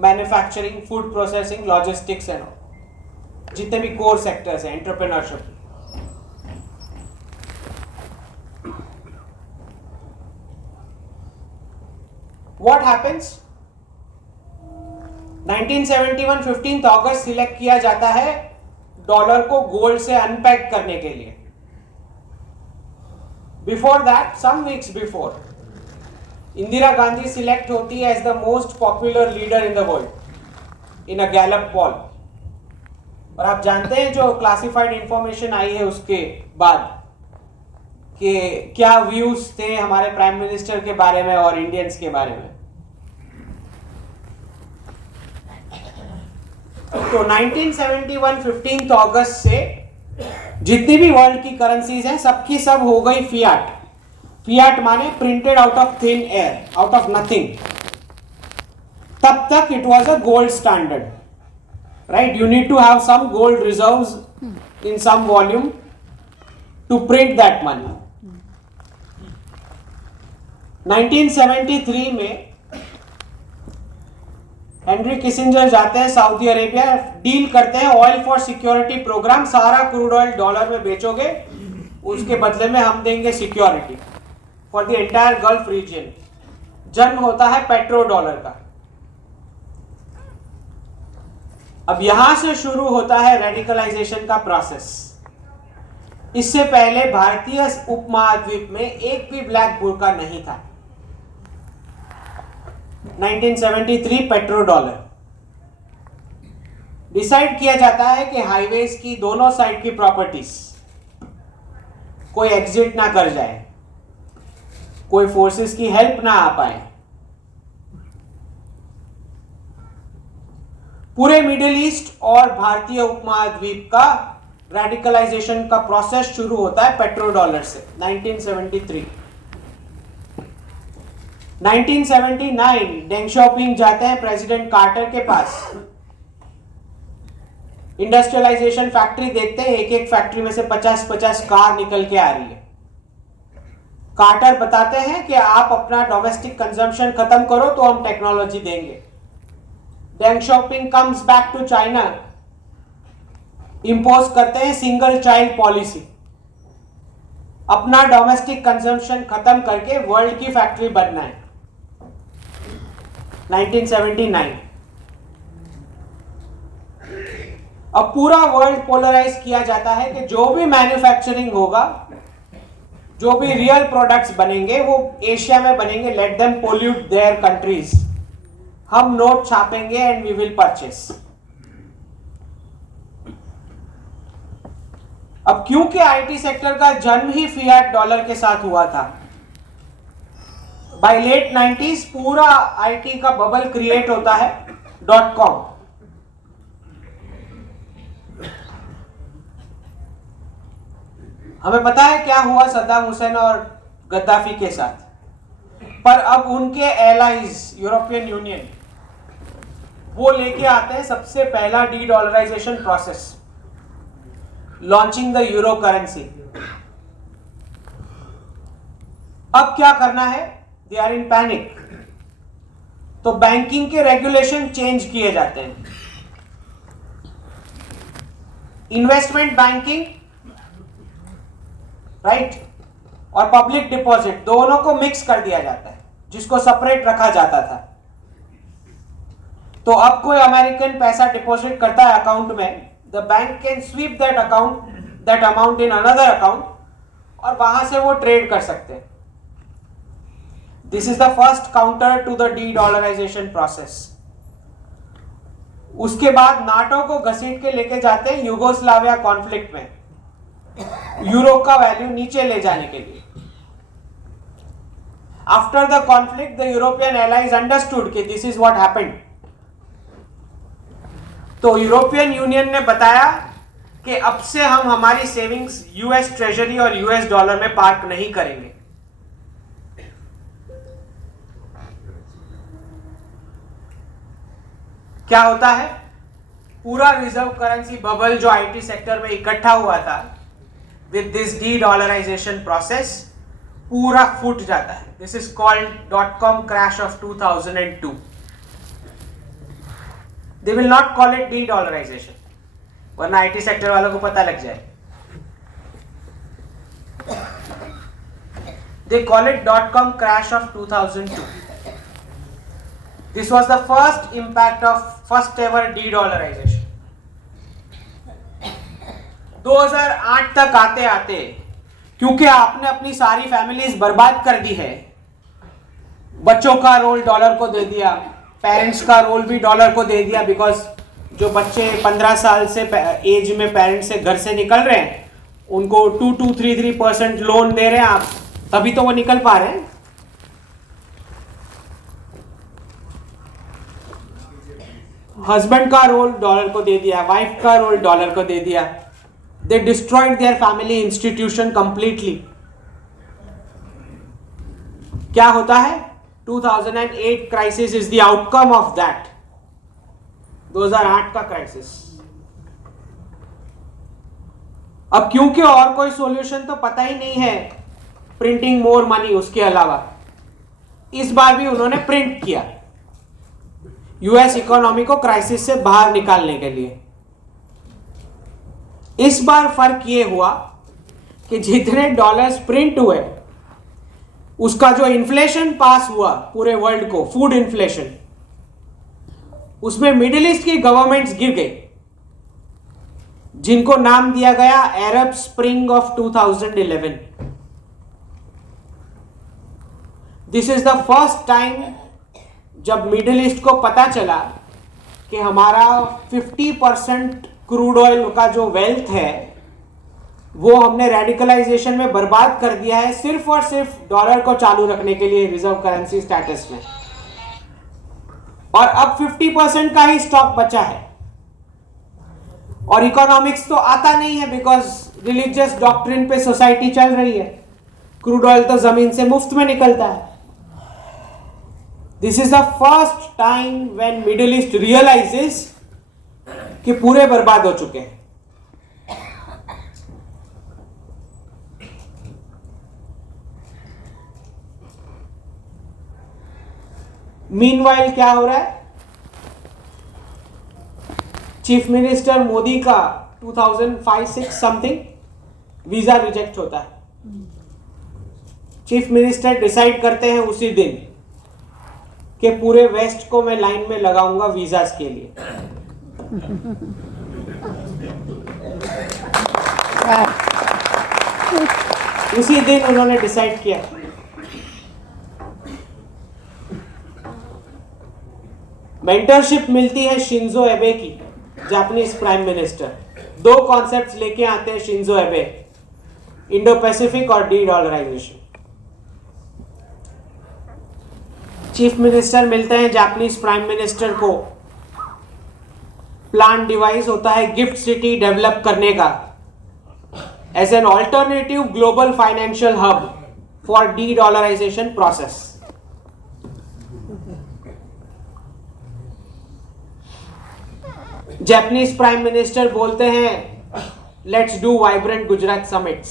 manufacturing, food processing, logistics and all, जितने भी कोर सेक्टर्स हैं entrepreneurship. What happens? 1971 15 August select किया जाता है डॉलर को गोल्ड से अनपैक करने के लिए. Before that, some weeks before, Indira Gandhi select होती है as the most popular leader in the world in a Gallup poll. और आप जानते हैं जो क्लासिफाइड इंफॉर्मेशन आई है उसके बाद कि क्या व्यूज थे हमारे प्राइम मिनिस्टर के बारे में और इंडियंस के बारे में. तो 1971 15 अगस्त से जितनी भी वर्ल्ड की करेंसीज हैं सबकी सब हो गई फियाट. फियाट माने printed out of thin air, out of nothing. तब तक it was a gold standard, right? You need to have some gold reserves in some volume to print that money. 1973 में हेनरी किसिंजर जाते हैं सऊदी अरेबिया, डील करते हैं ऑयल फॉर सिक्योरिटी प्रोग्राम. सारा क्रूड ऑयल डॉलर में बेचोगे, उसके बदले में हम देंगे security for the entire Gulf region. जन्म होता है पेट्रो डॉलर का. अब यहां से शुरू होता है रेडिकलाइजेशन का प्रोसेस. इससे पहले भारतीय उपमहाद्वीप में एक भी ब्लैक बुर्का नहीं था. 1973 पेट्रो डॉलर. डिसाइड किया जाता है कि हाईवेज की दोनों साइड की प्रॉपर्टीज कोई एग्जिट ना कर जाए, कोई फोर्सेस की हेल्प ना आ पाए. पूरे मिडिल ईस्ट और भारतीय उपमहाद्वीप का रेडिकलाइजेशन का प्रोसेस शुरू होता है पेट्रो डॉलर से 1973. 1979 डेंग शॉपिंग जाते हैं प्रेसिडेंट कार्टर के पास. इंडस्ट्रियलाइजेशन फैक्ट्री देखते हैं, एक एक फैक्ट्री में से 50-50 कार निकल के आ रही है. कार्टर बताते हैं कि आप अपना डोमेस्टिक कंजम्पशन खत्म करो तो हम टेक्नोलॉजी देंगे. Deng Xiaoping comes back to China, इंपोज करते हैं सिंगल चाइल्ड पॉलिसी. अपना डोमेस्टिक कंजम्पशन खत्म करके वर्ल्ड की फैक्ट्री बनना है. 1979. अब पूरा वर्ल्ड पोलराइज किया जाता है कि जो भी मैन्युफैक्चरिंग होगा, जो भी रियल प्रोडक्ट्स बनेंगे वो एशिया में बनेंगे. Let them pollute their countries. हम नोट छापेंगे एंड वी विल परचेस. अब क्योंकि आईटी सेक्टर का जन्म ही फियाट डॉलर के साथ हुआ था, बाय लेट 90s पूरा आईटी का बबल क्रिएट होता है .com. हमें पता है क्या हुआ सद्दाम हुसैन और गद्दाफी के साथ, पर अब उनके एलाइज यूरोपियन यूनियन वो लेके आते हैं सबसे पहला de dollarisation process, launching the euro currency. अब क्या करना है? They are in panic. तो बैंकिंग के रेगुलेशन चेंज किए जाते हैं. इन्वेस्टमेंट बैंकिंग, राइट, और पब्लिक डिपॉजिट दोनों को मिक्स कर दिया जाता है, जिसको सेपरेट रखा जाता था. तो अब कोई अमेरिकन पैसा डिपॉजिट करता है अकाउंट में, the bank can sweep that amount in another account और वहां से वो ट्रेड कर सकते हैं. This is the first counter to the de-dollarisation process. उसके बाद नाटो को घसीट के लेके जाते हैं यूगोस्लाविया कॉन्फ्लिक्ट में, यूरो का वैल्यू नीचे ले जाने के लिए। After the conflict the European allies understood कि दिस इज व्हाट हैपेंड। तो यूरोपियन यूनियन ने बताया कि अब से हम हमारी सेविंग्स यूएस ट्रेजरी और यूएस डॉलर में पार्क नहीं करेंगे। क्या होता है, पूरा रिजर्व करेंसी बबल जो आईटी सेक्टर में इकट्ठा हुआ था विद दिस डी-डॉलराइजेशन प्रोसेस पूरा फूट जाता है। This is called .com crash of 2002। They will not call it D-dollarisation, वरना आईटी सेक्टर वालों को पता लग जाए। They call it .com crash of 2002। This was the first impact of first ever de-dollarization. 2008 तक आते आते, क्योंकि आपने अपनी सारी फैमिलीज बर्बाद कर दी है, बच्चों का रोल डॉलर को दे दिया, पेरेंट्स का रोल भी डॉलर को दे दिया, बिकॉज जो बच्चे 15 साल से एज में पेरेंट्स से घर से निकल रहे हैं उनको 2-3% लोन दे रहे हैं आप, तभी तो वो निकल पा रहे हैं। हस्बैंड का रोल डॉलर को दे दिया, वाइफ का रोल डॉलर को दे दिया। They destroyed their family institution completely. क्या होता है, 2008 crisis is the outcome of that. 2008 का क्राइसिस। अब क्योंकि और कोई सॉल्यूशन तो पता ही नहीं है प्रिंटिंग मोर मनी उसके अलावा, इस बार भी उन्होंने प्रिंट किया यूएस इकोनॉमी को क्राइसिस से बाहर निकालने के लिए। इस बार फर्क ये हुआ कि जितने डॉलर्स प्रिंट हुए उसका जो इन्फ्लेशन पास हुआ पूरे वर्ल्ड को, फूड इन्फ्लेशन, उसमें मिडिल ईस्ट की गवर्नमेंट्स गिर गई, जिनको नाम दिया गया Arab spring of 2011। This is the first time जब मिडिल ईस्ट को पता चला कि हमारा 50% क्रूड ऑयल का जो वेल्थ है वो हमने रेडिकलाइजेशन में बर्बाद कर दिया है, सिर्फ और सिर्फ डॉलर को चालू रखने के लिए रिजर्व करेंसी स्टेटस में। और अब 50% का ही स्टॉक बचा है। और इकोनॉमिक्स तो आता नहीं है, बिकॉज रिलीजियस डॉक्ट्रिन पे सोसाइटी चल रही है। क्रूड ऑयल तो जमीन से मुफ्त में निकलता है। This is the first time when Middle East realises कि पूरे बर्बाद हो चुके हैं। मीनवाइल क्या हो रहा है, चीफ मिनिस्टर मोदी का 2005-6 समथिंग वीजा रिजेक्ट होता है। चीफ मिनिस्टर डिसाइड करते हैं उसी दिन कि पूरे वेस्ट को मैं लाइन में लगाऊंगा वीजास के लिए। उसी दिन उन्होंने डिसाइड किया। मेंटरशिप मिलती है शिंजो एबे की, जापानीज प्राइम मिनिस्टर। 2 कॉन्सेप्ट्स लेके आते हैं शिंजो एबे, इंडो पैसिफिक और डी-डॉलराइजेशन। चीफ मिनिस्टर मिलते हैं जापानीज प्राइम मिनिस्टर को। प्लान डिवाइस होता है गिफ्ट सिटी डेवलप करने का as an alternative global financial hub for de-dollarisation process. Japanese prime minister बोलते हैं let's do vibrant Gujarat summits.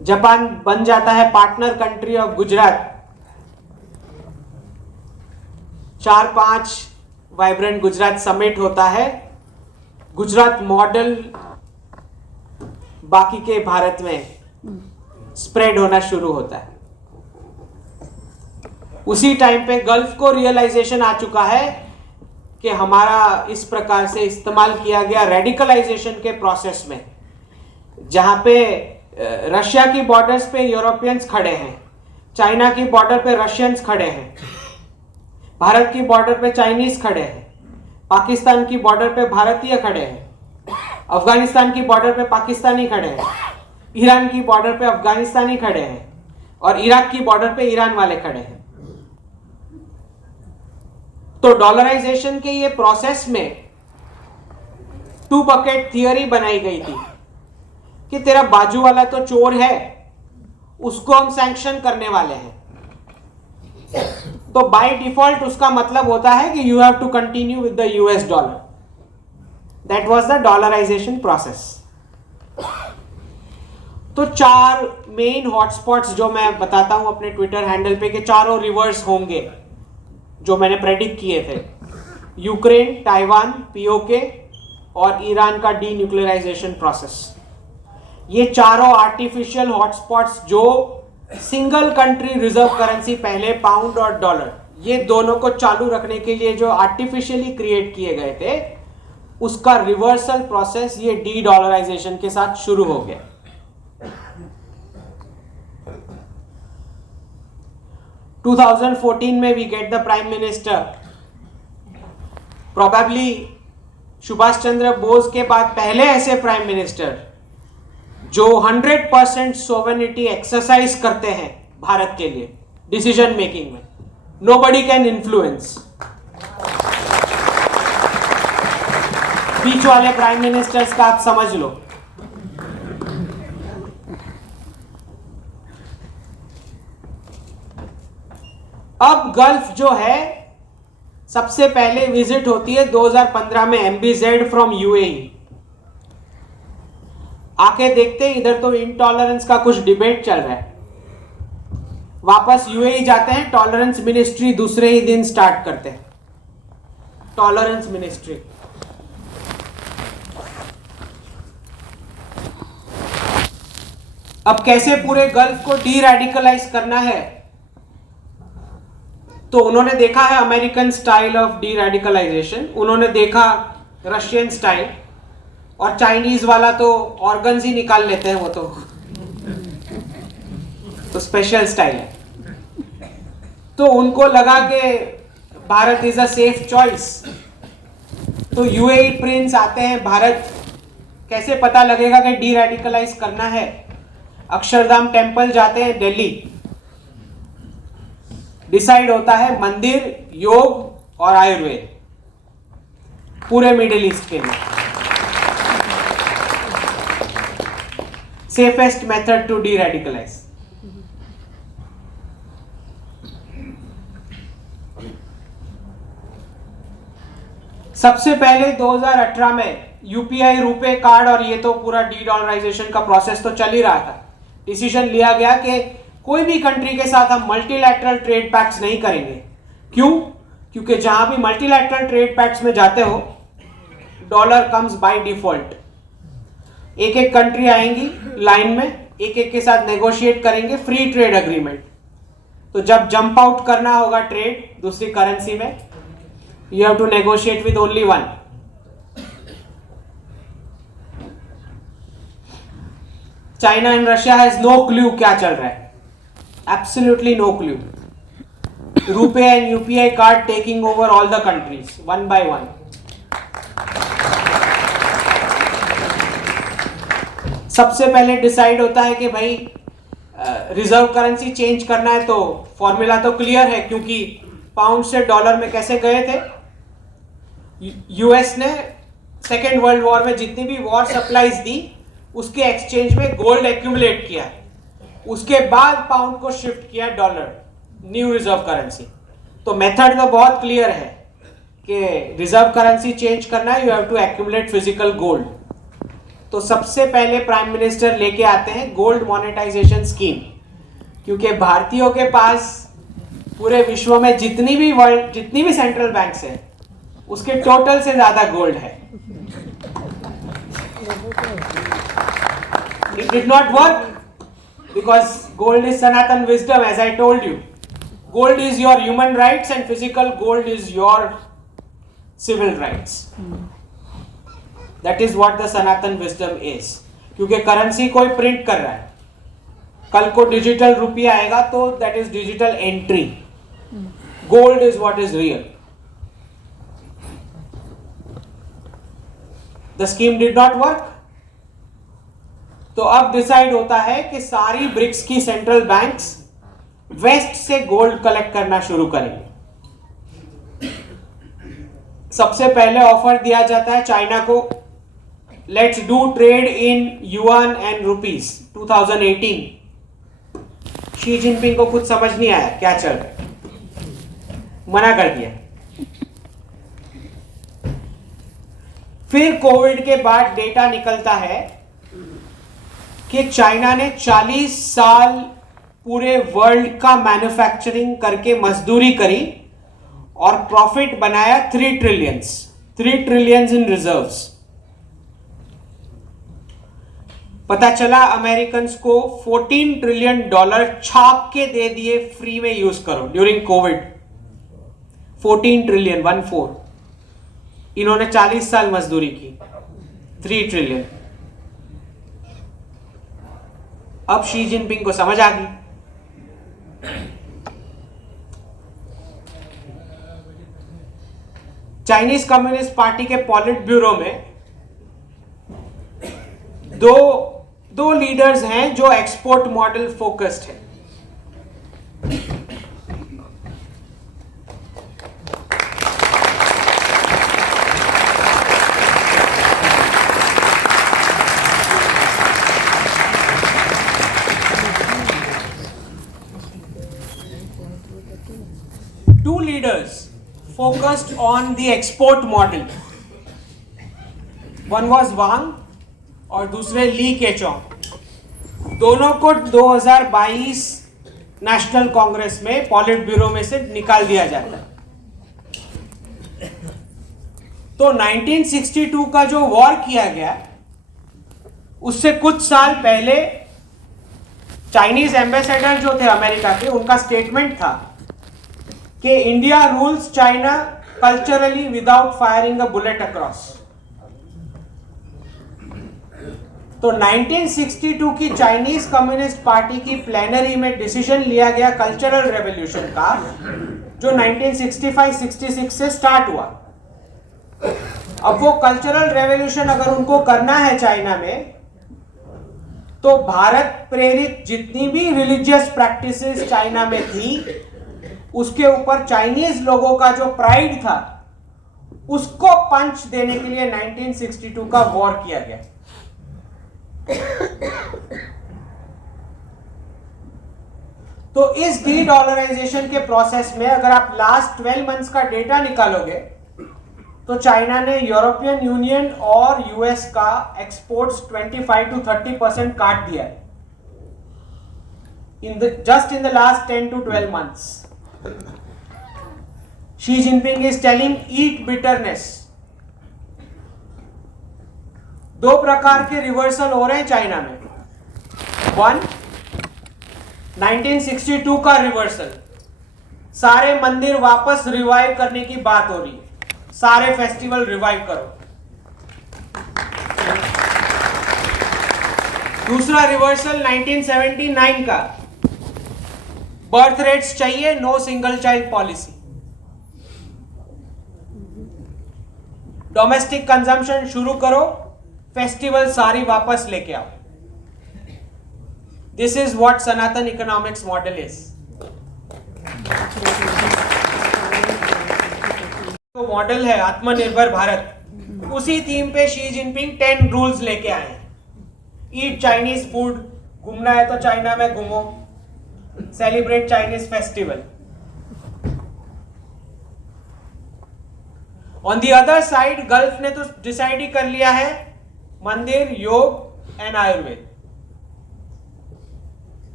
Japan बन जाता है partner country of Gujarat. 4-5 vibrant Gujarat summit होता है। गुजरात मॉडल बाकी के भारत में स्प्रेड होना शुरू होता है। उसी टाइम पे गल्फ को रियलाइजेशन आ चुका है कि हमारा इस प्रकार से इस्तेमाल किया गया रेडिकलाइजेशन के प्रोसेस में, जहां पे रशिया की बॉर्डर्स पे यूरोपियंस खड़े हैं, चाइना की बॉर्डर पे रशियंस खड़े हैं, भारत की बॉर्डर पे चाइनीज खड़े हैं, पाकिस्तान की बॉर्डर पे भारतीय खड़े हैं, अफगानिस्तान की बॉर्डर पे पाकिस्तानी खड़े हैं, ईरान की बॉर्डर पे अफगानिस्तानी खड़े हैं और इराक की बॉर्डर पे ईरान वाले खड़े हैं। तो डॉलराइजेशन के ये प्रोसेस में टू बकेट थियरी बनाई गई थी कि तेरा बाजू वाला तो चोर है, उसको हम सैंक्शन करने वाले हैं। तो बाय डिफॉल्ट उसका मतलब होता है कि you have to continue with the US dollar. That was the dollarisation process. तो 4 मेन हॉटस्पॉट्स जो मैं बताता हूं अपने ट्विटर हैंडल पे कि चारों रिवर्स होंगे जो मैंने प्रेडिक्ट किए थे, यूक्रेन, ताइवान, पीओके और ईरान का डीन्यूक्लियराइजेशन प्रोसेस। ये चारों आर्टिफिशियल हॉटस्पॉट्स जो सिंगल कंट्री रिजर्व करेंसी पहले पाउंड और डॉलर, ये दोनों को चालू रखने के लिए जो आर्टिफिशियली क्रिएट किए गए थे, उसका रिवर्सल प्रोसेस ये डी डॉलराइजेशन के साथ शुरू हो गया। टू 2014 में we get the prime minister, probably Subhash Chandra Bose के बाद पहले ऐसे प्राइम मिनिस्टर जो 100% सोवेरेनिटी एक्सरसाइज करते हैं भारत के लिए डिसीजन मेकिंग में। Nobody can influence. बीच वाले प्राइम मिनिस्टर्स का आप समझ लो। अब गल्फ जो है, सबसे पहले विजिट होती है 2015 में एमबीजेड फ्रॉम यूएई। आके देखते हैं इधर तो इनटॉलरेंस का कुछ डिबेट चल रहा है। वापस यूएई जाते हैं, टॉलरेंस मिनिस्ट्री दूसरे ही दिन स्टार्ट करते हैं। टॉलरेंस मिनिस्ट्री अब कैसे पूरे गल्फ को डी रेडिकलाइज करना है, तो उन्होंने देखा है American style of de radicalisation, उन्होंने देखा रशियन स्टाइल, और चाइनीज वाला तो ऑर्गन्स ही निकाल लेते हैं, वो तो स्पेशल स्टाइल है। तो उनको लगा कि Bharat is a safe choice. तो यूएई प्रिंस आते हैं भारत, कैसे पता लगेगा कि डी रेडिकलाइज करना है? अक्षरधाम टेम्पल जाते हैं दिल्ली, डिसाइड होता है मंदिर, योग और आयुर्वेद पूरे मिडिल ईस्ट के लिए safest method to de radicalise. सबसे पहले 2018 में यूपीआई, रुपे कार्ड और ये तो पूरा डी डॉलराइजेशन का प्रोसेस तो चल ही रहा था। डिसीजन लिया गया कि कोई भी कंट्री के साथ हम मल्टीलैटरल ट्रेड पैक्ट्स नहीं करेंगे। क्यों? क्योंकि जहां भी मल्टीलैटरल ट्रेड पैक्ट्स में जाते हो, डॉलर कम्स बाय डिफॉल्ट। एक एक कंट्री आएंगी लाइन में, एक एक के साथ नेगोशिएट करेंगे फ्री ट्रेड एग्रीमेंट। तो जब जंप आउट करना होगा ट्रेड दूसरी करेंसी में, you have to negotiate with only one. China and Russia has no clue क्या चल रहा है, absolutely no clue. RuPay and UPI card taking over all the countries one by one. सबसे पहले डिसाइड होता है कि भाई रिजर्व करेंसी चेंज करना है, तो फॉर्मूला तो क्लियर है, क्योंकि पाउंड से डॉलर में कैसे गए थे। यूएस ने सेकेंड वर्ल्ड वॉर में जितनी भी वॉर सप्लाईज दी, उसके एक्सचेंज में गोल्ड एक्यूमुलेट किया, उसके बाद पाउंड को शिफ्ट किया डॉलर, न्यू रिजर्व करेंसी। तो मेथड तो बहुत क्लियर है कि रिजर्व करेंसी चेंज करना है, you have to accumulate physical gold. तो सबसे पहले प्राइम मिनिस्टर लेके आते हैं गोल्ड मोनेटाइजेशन स्कीम, क्योंकि भारतीयों के पास पूरे विश्व में जितनी भी सेंट्रल बैंक्स हैं, उसके टोटल से ज्यादा गोल्ड है। It did not work because gold is Sanatan wisdom, as I told you. Gold is your human rights and physical gold is your civil rights. That is what the Sanatan wisdom is. क्योंकि करेंसी कोई प्रिंट कर रहा है, कल को डिजिटल रुपया आएगा तो that is digital entry. Gold is what is real. The scheme did not work. तो अब डिसाइड होता है कि सारी ब्रिक्स की सेंट्रल बैंक्स वेस्ट से गोल्ड कलेक्ट करना शुरू करेंगे. सबसे पहले ऑफर दिया जाता है चाइना को, let's do trade in yuan and rupees 2018. Xi Jinping को कुछ समझ नहीं आया क्या चल रहा है, मना कर दिया. फिर कोविड के बाद डेटा निकलता है कि चाइना ने 40 साल पूरे वर्ल्ड का मैन्युफैक्चरिंग करके मजदूरी करी और प्रॉफिट बनाया 3 ट्रिलियंस इन रिजर्व्स. पता चला अमेरिकन्स को $14 ट्रिलियन छाप के दे दिए, फ्री में यूज करो ड्यूरिंग कोविड. 14 ट्रिलियन 14. इन्होंने 40 साल मजदूरी की, 3 ट्रिलियन. अब शी जिनपिंग को समझ आ गई. चाइनीज कम्युनिस्ट पार्टी के पॉलिट ब्यूरो में दो लीडर्स हैं जो एक्सपोर्ट मॉडल फोकस्ड है. Two leaders focused on the export model. One was Wang और दूसरे ली केचोंग. दोनों को 2022 नेशनल कांग्रेस में पॉलिट ब्यूरो में से निकाल दिया जाता है. तो 1962 का जो वॉर किया गया उससे कुछ साल पहले चाइनीज एम्बेसडर जो थे अमेरिका के, उनका स्टेटमेंट था कि India rules China culturally without firing a bullet across. तो 1962 की चाइनीज कम्युनिस्ट पार्टी की प्लेनरी में डिसीजन लिया गया कल्चरल रेवोल्यूशन का, जो 1965-66 से स्टार्ट हुआ. अब वो कल्चरल रेवोल्यूशन अगर उनको करना है चाइना में, तो भारत प्रेरित जितनी भी रिलीजियस प्रैक्टिसेस चाइना में थी, उसके ऊपर चाइनीज लोगों का जो प्राइड था उसको पंच देने के लिए 1962 का वॉर किया गया. तो इस डी-डॉलराइजेशन के प्रोसेस में अगर आप लास्ट 12 मंथ्स का डेटा निकालोगे तो चाइना ने यूरोपियन यूनियन और यूएस का एक्सपोर्ट्स 25 to 30% काट दिया है just in the last 10 to 12 months. Xi Jinping is telling eat bitterness. दो प्रकार के रिवर्सल हो रहे हैं चाइना में. 1, 1962 का रिवर्सल, सारे मंदिर वापस रिवाइव करने की बात हो रही है, सारे फेस्टिवल रिवाइव करो. दूसरा रिवर्सल 1979 का, बर्थ रेट्स चाहिए, no single child policy. Domestic consumption शुरू करो, फेस्टिवल सारी वापस लेके आओ. This is what Sanatan economics model is. तो मॉडल है आत्मनिर्भर भारत. उसी थीम पे शी जिनपिंग 10 रूल्स लेके आए हैं. ईट चाइनीज फूड, घूमना है तो चाइना में घूमो, celebrate Chinese festival. On the other side Gulf ने तो डिसाइड ही कर लिया है mandir, yoga and Ayurveda.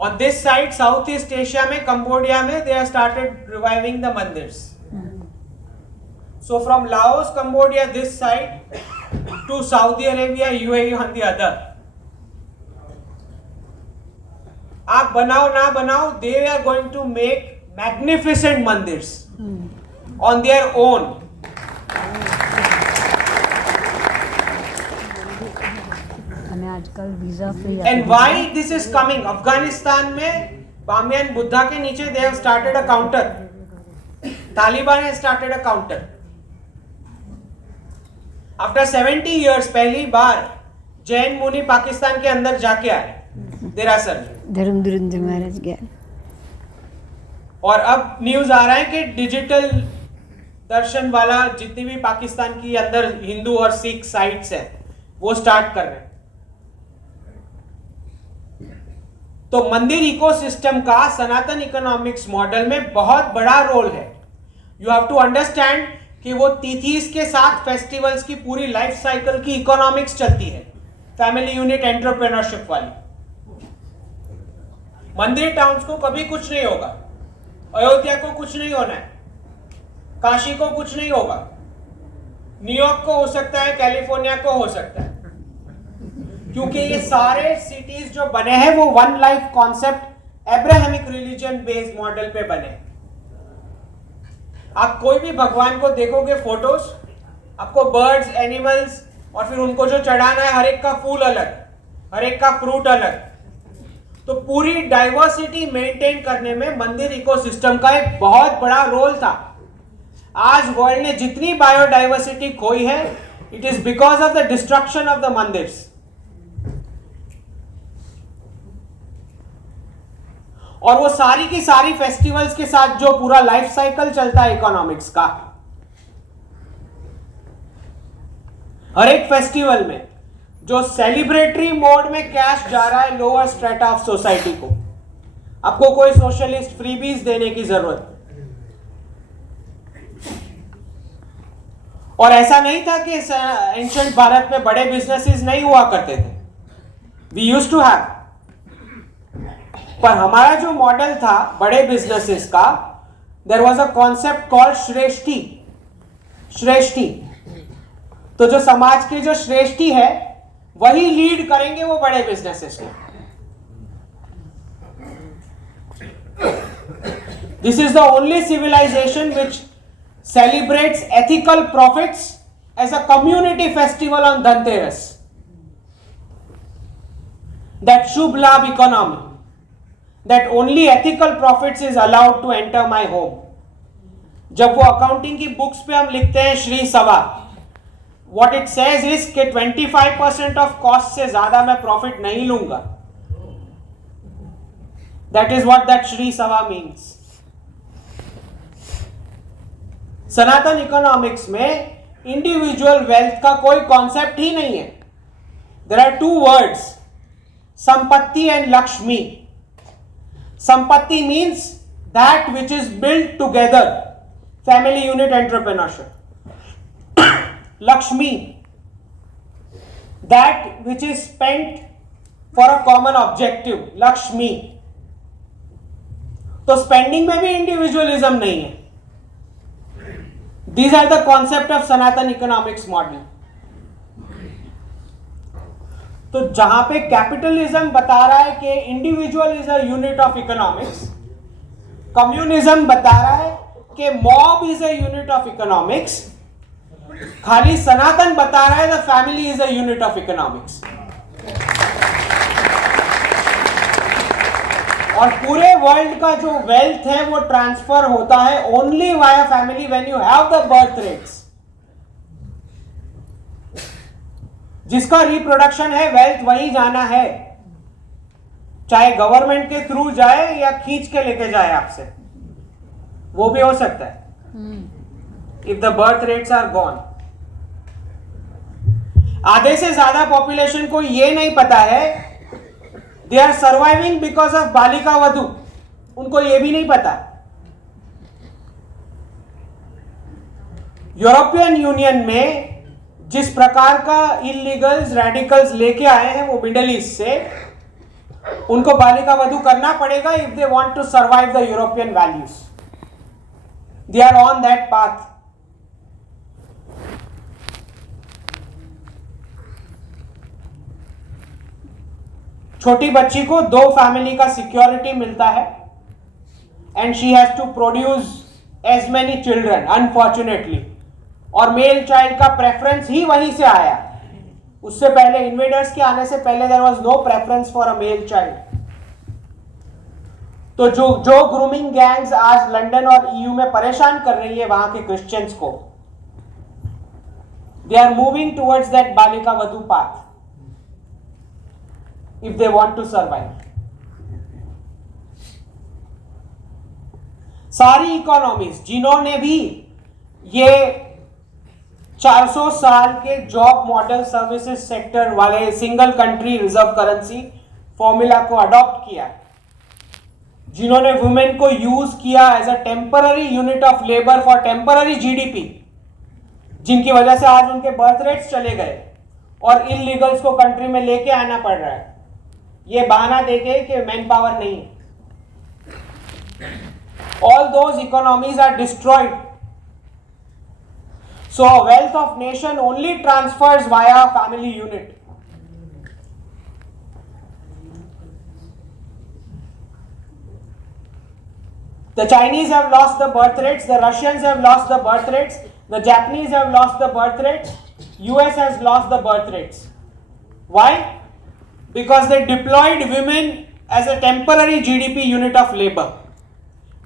On this side South East Asia में, कंबोडिया में they have started reviving the mandirs. So from Laos, Cambodia this side to Saudi Arabia, UAE on the other. आप बनाओ ना बनाओ, they are going to make magnificent mandirs on their own. में आजकल visa free. And why this is coming? Afghanistan में बामियान बुद्धा के नीचे दे have started a counter, Taliban has started a counter. After 70 years पहली बार जैन मुनि पाकिस्तान के अंदर जाके आए देरासर में। धर्मधुरंधर महाराज गया। और अब न्यूज आ रहा है कि डिजिटल दर्शन वाला जितनी भी पाकिस्तान की अंदर हिंदू और सिख साइट्स है वो स्टार्ट कर रहे हैं। तो मंदिर इकोसिस्टम का सनातन इकोनॉमिक्स मॉडल में बहुत बड़ा रोल है। यू हैव टू अंडरस्टैंड कि वो तिथिस के साथ फेस्टिवल्स की पूरी लाइफ साइकिल की इकोनॉमिक्स चलती है, फैमिली यूनिट एंटरप्रेन्योरशिप वाली। मंदिर टाउन्स को कभी कुछ नहीं होगा, अयोध्या को कुछ नहीं होना है, काशी को कुछ नहीं होगा, न्यूयॉर्क को हो सकता है, कैलिफोर्निया को हो सकता है, क्योंकि ये सारे सिटीज जो बने हैं वो one life concept Abrahamic religion based model पे बने। आप कोई भी भगवान को देखोगे फोटोज, आपको बर्ड्स, एनिमल्स और फिर उनको जो चढ़ाना है हर एक का फूल अलग, हर एक का फ्रूट अलग। तो पूरी डाइवर्सिटी मेंटेन करने में मंदिर इकोसिस्टम का एक बहुत बड़ा रोल था। आज वर्ल्ड ने जितनी बायोडाइवर्सिटी खोई है, it is because of the destruction of the mandirs. और वो सारी की सारी फेस्टिवल्स के साथ जो पूरा लाइफ साइकिल चलता है इकोनॉमिक्स का, हर एक फेस्टिवल में जो सेलिब्रेटरी मोड में कैश जा रहा है लोअर स्ट्रेटा ऑफ सोसाइटी को, आपको कोई सोशलिस्ट फ्रीबीज देने की जरूरत। और ऐसा नहीं था कि एंशिएंट भारत में बड़े बिजनेसेस नहीं हुआ करते थे, वी यूज्ड टू हैव। पर हमारा जो मॉडल था बड़े बिजनेसेस का, there was a concept called shreshthi. श्रेष्ठी तो जो समाज के जो श्रेष्ठी है वही लीड करेंगे वो बड़े बिजनेसेस को। This is the only civilisation which celebrates ethical profits as a community festival on Dhanteras. That shubh labh economy, that only ethical profits is allowed to enter my home। जब वो अकाउंटिंग की बुक्स पे हम लिखते हैं श्री सवा, what it says is कि 25% ऑफ कॉस्ट से ज्यादा मैं प्रॉफिट नहीं लूंगा। That is what that Shri सवा means। सनातन इकोनॉमिक्स में इंडिविजुअल वेल्थ का कोई कॉन्सेप्ट ही नहीं है। There are two words, संपत्ति and Lakshmi. Sampatti means that which is built together, family unit entrepreneurship। Lakshmi, that which is spent for a common objective, Lakshmi। तो स्पेंडिंग में भी इंडिविजुअलिज्म नहीं है। These are the concept of Sanatan economics model। तो जहां पे कैपिटलिज्म बता रहा है कि individual is a unit of economics, communism बता रहा है कि mob is a unit of economics, खाली सनातन बता रहा है the family is a unit of economics. और पूरे वर्ल्ड का जो वेल्थ है वो ट्रांसफर होता है only via family when you have the birth rates. जिसका रिप्रोडक्शन है वेल्थ वही जाना है, चाहे गवर्नमेंट के थ्रू जाए या खींच के लेके जाए आपसे, वो भी हो सकता है if the birth rates are gone. आधे से ज्यादा पॉपुलेशन को ये नहीं पता है they are surviving because of Balika Vadhu, उनको ये भी नहीं पता। यूरोपियन यूनियन में जिस प्रकार का इलीगल्स रेडिकल्स लेके आए हैं वो मिडिल ईस्ट से, उनको बालिका वधू करना पड़ेगा if they want to survive the European values. They are on that path. छोटी बच्ची को 2 फैमिली का सिक्योरिटी मिलता है and she has to produce as many children unfortunately, और मेल चाइल्ड का प्रेफरेंस ही वहीं से आया। उससे पहले इन्वेडर्स के आने से पहले there was no preference for a male child. तो जो ग्रूमिंग गैंग्स आज लंदन और ईयू में परेशान कर रही है वहां के क्रिश्चियंस को, they are moving towards that Balika Vadhu path if they want to survive. सारी इकोनॉमीज जिन्होंने भी ये 400 साल के जॉब मॉडल सर्विसेज सेक्टर वाले single country reserve currency formula को अडॉप्ट किया, जिन्होंने वुमेन को यूज किया as a temporary unit of labour for temporary GDP, जिनकी वजह से आज उनके बर्थ रेट्स चले गए और इलीगल्स को कंट्री में लेके आना पड़ रहा है, ये बहाना देके कि मैन पावर नहीं है। All those economies are destroyed. So wealth of nation only transfers via family unit. The Chinese have lost the birth rates, the Russians have lost the birth rates, the Japanese have lost the birth rates, US has lost the birth rates. Why? Because they deployed women as a temporary GDP unit of labor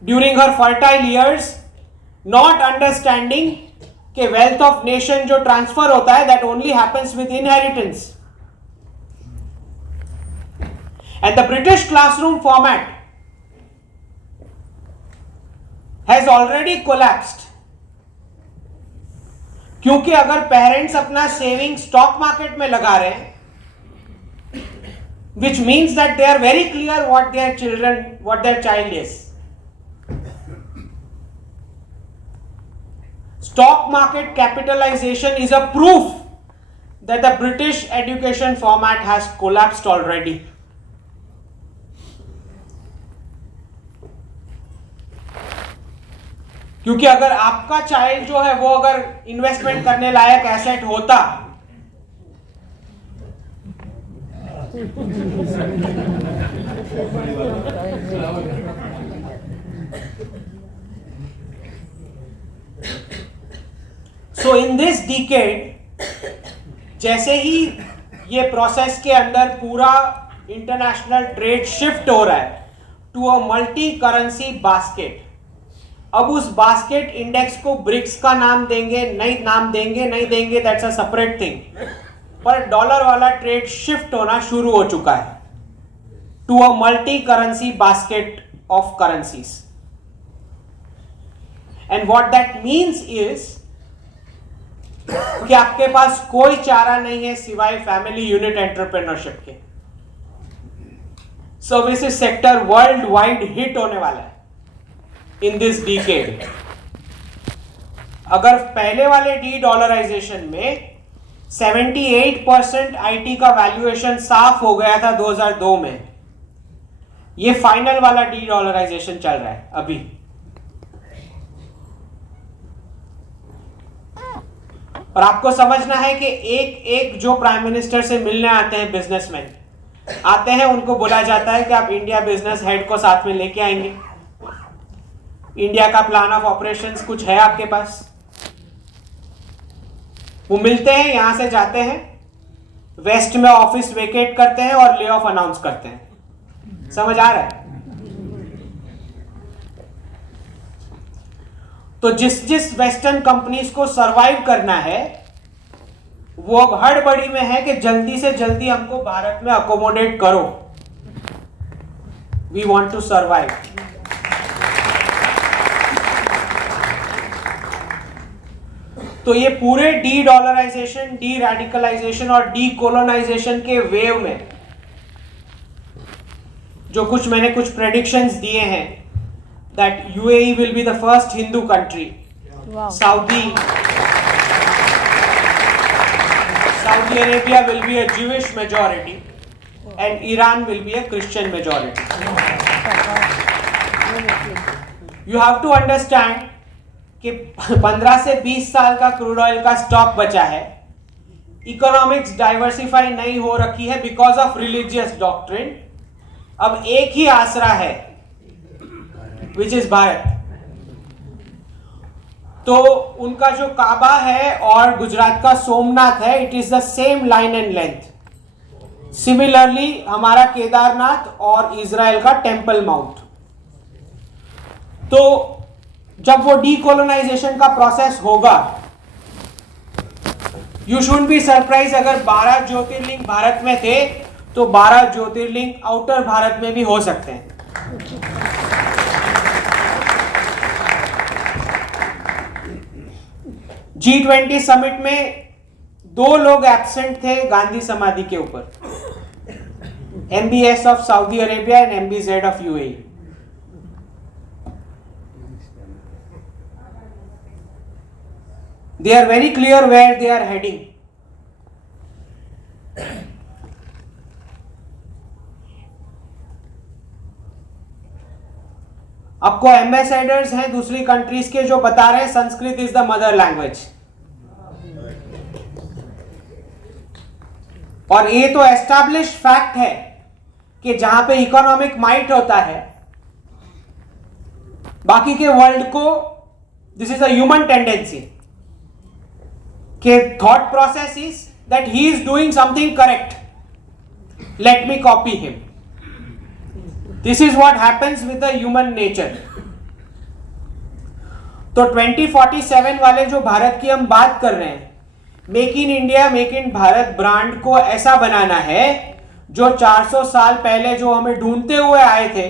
during her fertile years, not understanding कि wealth of nation जो transfer होता है that only happens with inheritance. And the British classroom format has already collapsed. क्योंकि अगर पेरेंट्स अपना सेविंग स्टॉक मार्केट में लगा रहे हैं, which means that they are very clear what their child is. Stock market capitalization is a proof that the British education format has collapsed already. क्योंकि अगर आपका चाइल्ड जो है वो अगर इन्वेस्टमेंट करने लायक एसेट होता, सो इन दिस डिकेड जैसे ही ये प्रोसेस के अंदर पूरा इंटरनेशनल ट्रेड शिफ्ट हो रहा है to a multi currency basket, अब उस बास्केट इंडेक्स को ब्रिक्स का नाम देंगे नहीं देंगे दैट्स अ सेपरेट थिंग, पर डॉलर वाला ट्रेड शिफ्ट होना शुरू हो चुका है to a multi currency basket of currencies. And what that means is कि आपके पास कोई चारा नहीं है सिवाय फैमिली यूनिट एंटरप्रेन्योरशिप के। Services sector worldwide hit होने वाला है इन दिस डिकेड। अगर पहले वाले डी डॉलराइजेशन में 78% आईटी का वैल्यूएशन साफ हो गया था 2002 में, ये फाइनल वाला डी डॉलराइजेशन चल रहा है अभी। और आपको समझना है कि एक जो प्राइम मिनिस्टर से मिलने आते हैं बिजनेसमैन आते हैं, उनको बोला जाता है कि आप इंडिया बिजनेस हेड को साथ में लेके आएंगे, इंडिया का प्लान ऑफ ऑपरेशंस कुछ है आपके पास। वो मिलते हैं, यहां से जाते हैं, वेस्ट में ऑफिस वेकेट करते हैं और ले ऑफ अनाउंस करते हैं। समझ आ रहा है? तो जिस वेस्टर्न कंपनीज को सरवाइव करना है वो अब हड़बड़ी में है कि जल्दी से जल्दी हमको भारत में अकोमोडेट करो, वी वांट टू सरवाइव। तो ये पूरे डी डॉलराइजेशन, डी रेडिकलाइजेशन और डी कोलोनाइजेशन के वेव में जो मैंने कुछ प्रेडिक्शंस दिए हैं that UAE will be the first Hindu country. Wow. Saudi Arabia will be a Jewish majority and Iran will be a Christian majority. You have to understand कि 15 से 20 साल का क्रूड ऑयल का स्टॉक बचा है, इकोनॉमिक्स डाइवर्सिफाई नहीं हो रखी है बिकॉज ऑफ रिलीजियस डॉक्ट्रिन। अब एक ही आसरा है which is भारत। तो उनका जो काबा है और गुजरात का सोमनाथ है, it is the same line and length. Similarly हमारा केदारनाथ और इजराइल का टेम्पल माउंट। तो जब वो डीकोलोनाइजेशन का प्रोसेस होगा, यू शुड बी सरप्राइज अगर 12 ज्योतिर्लिंग भारत में थे तो 12 ज्योतिर्लिंग आउटर भारत में भी हो सकते हैं। G20 समिट में 2 लोग एब्सेंट थे गांधी समाधि के ऊपर, MBS of Saudi Arabia and MBZ of UAE। They are very clear where they are heading. आपको एम्बेसडर्स हैं दूसरी कंट्रीज के जो बता रहे हैं Sanskrit is the mother language. और ये तो एस्टैब्लिश फैक्ट है कि जहां पे इकोनॉमिक माइट होता है, बाकी के वर्ल्ड को, this is a human tendency कि thought process is that he is doing something correct, let me copy him. This is what happens with the human nature. तो 2047 वाले जो भारत की हम बात कर रहे हैं, make in India make in Bharat brand को ऐसा बनाना है जो 400 साल पहले जो हमें ढूंढते हुए आए थे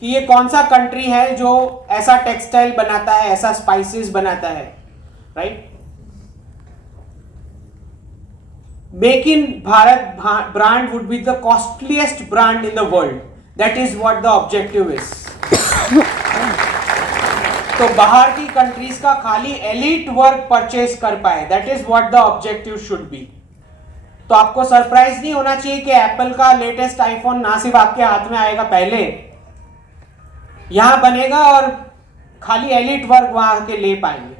कि ये कौन सा कंट्री है जो ऐसा टेक्सटाइल बनाता है, ऐसा स्पाइसेस बनाता है, right? Make in Bharat brand would be the costliest brand in the world. That is what the objective is. तो बाहर की कंट्रीज का खाली एलिट वर्क परचेज कर पाए, that is what the objective should be. तो आपको सरप्राइज नहीं होना चाहिए कि एप्पल का लेटेस्ट आईफोन ना सिर्फ आपके हाथ में आएगा, पहले यहां बनेगा और खाली एलिट वर्क वहां के ले पाएंगे।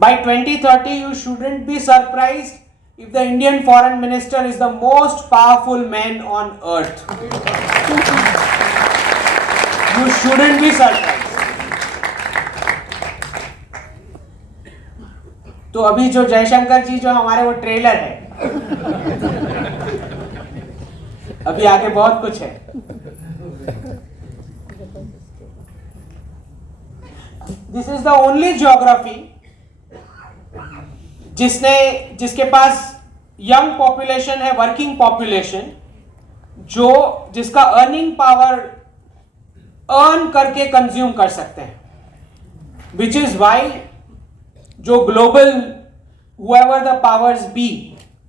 By 2030, you shouldn't be surprised if the Indian foreign minister is the most powerful man on earth. You shouldn't be surprised. तो अभी जो जयशंकर जी जो हमारे वो ट्रेलर है, अभी आगे बहुत कुछ है। This is the only geography जिसके पास यंग पॉपुलेशन है, वर्किंग पॉपुलेशन, जिसका अर्निंग पावर अर्न करके कंज्यूम कर सकते हैं, विच इज वाई जो global whoever the powers B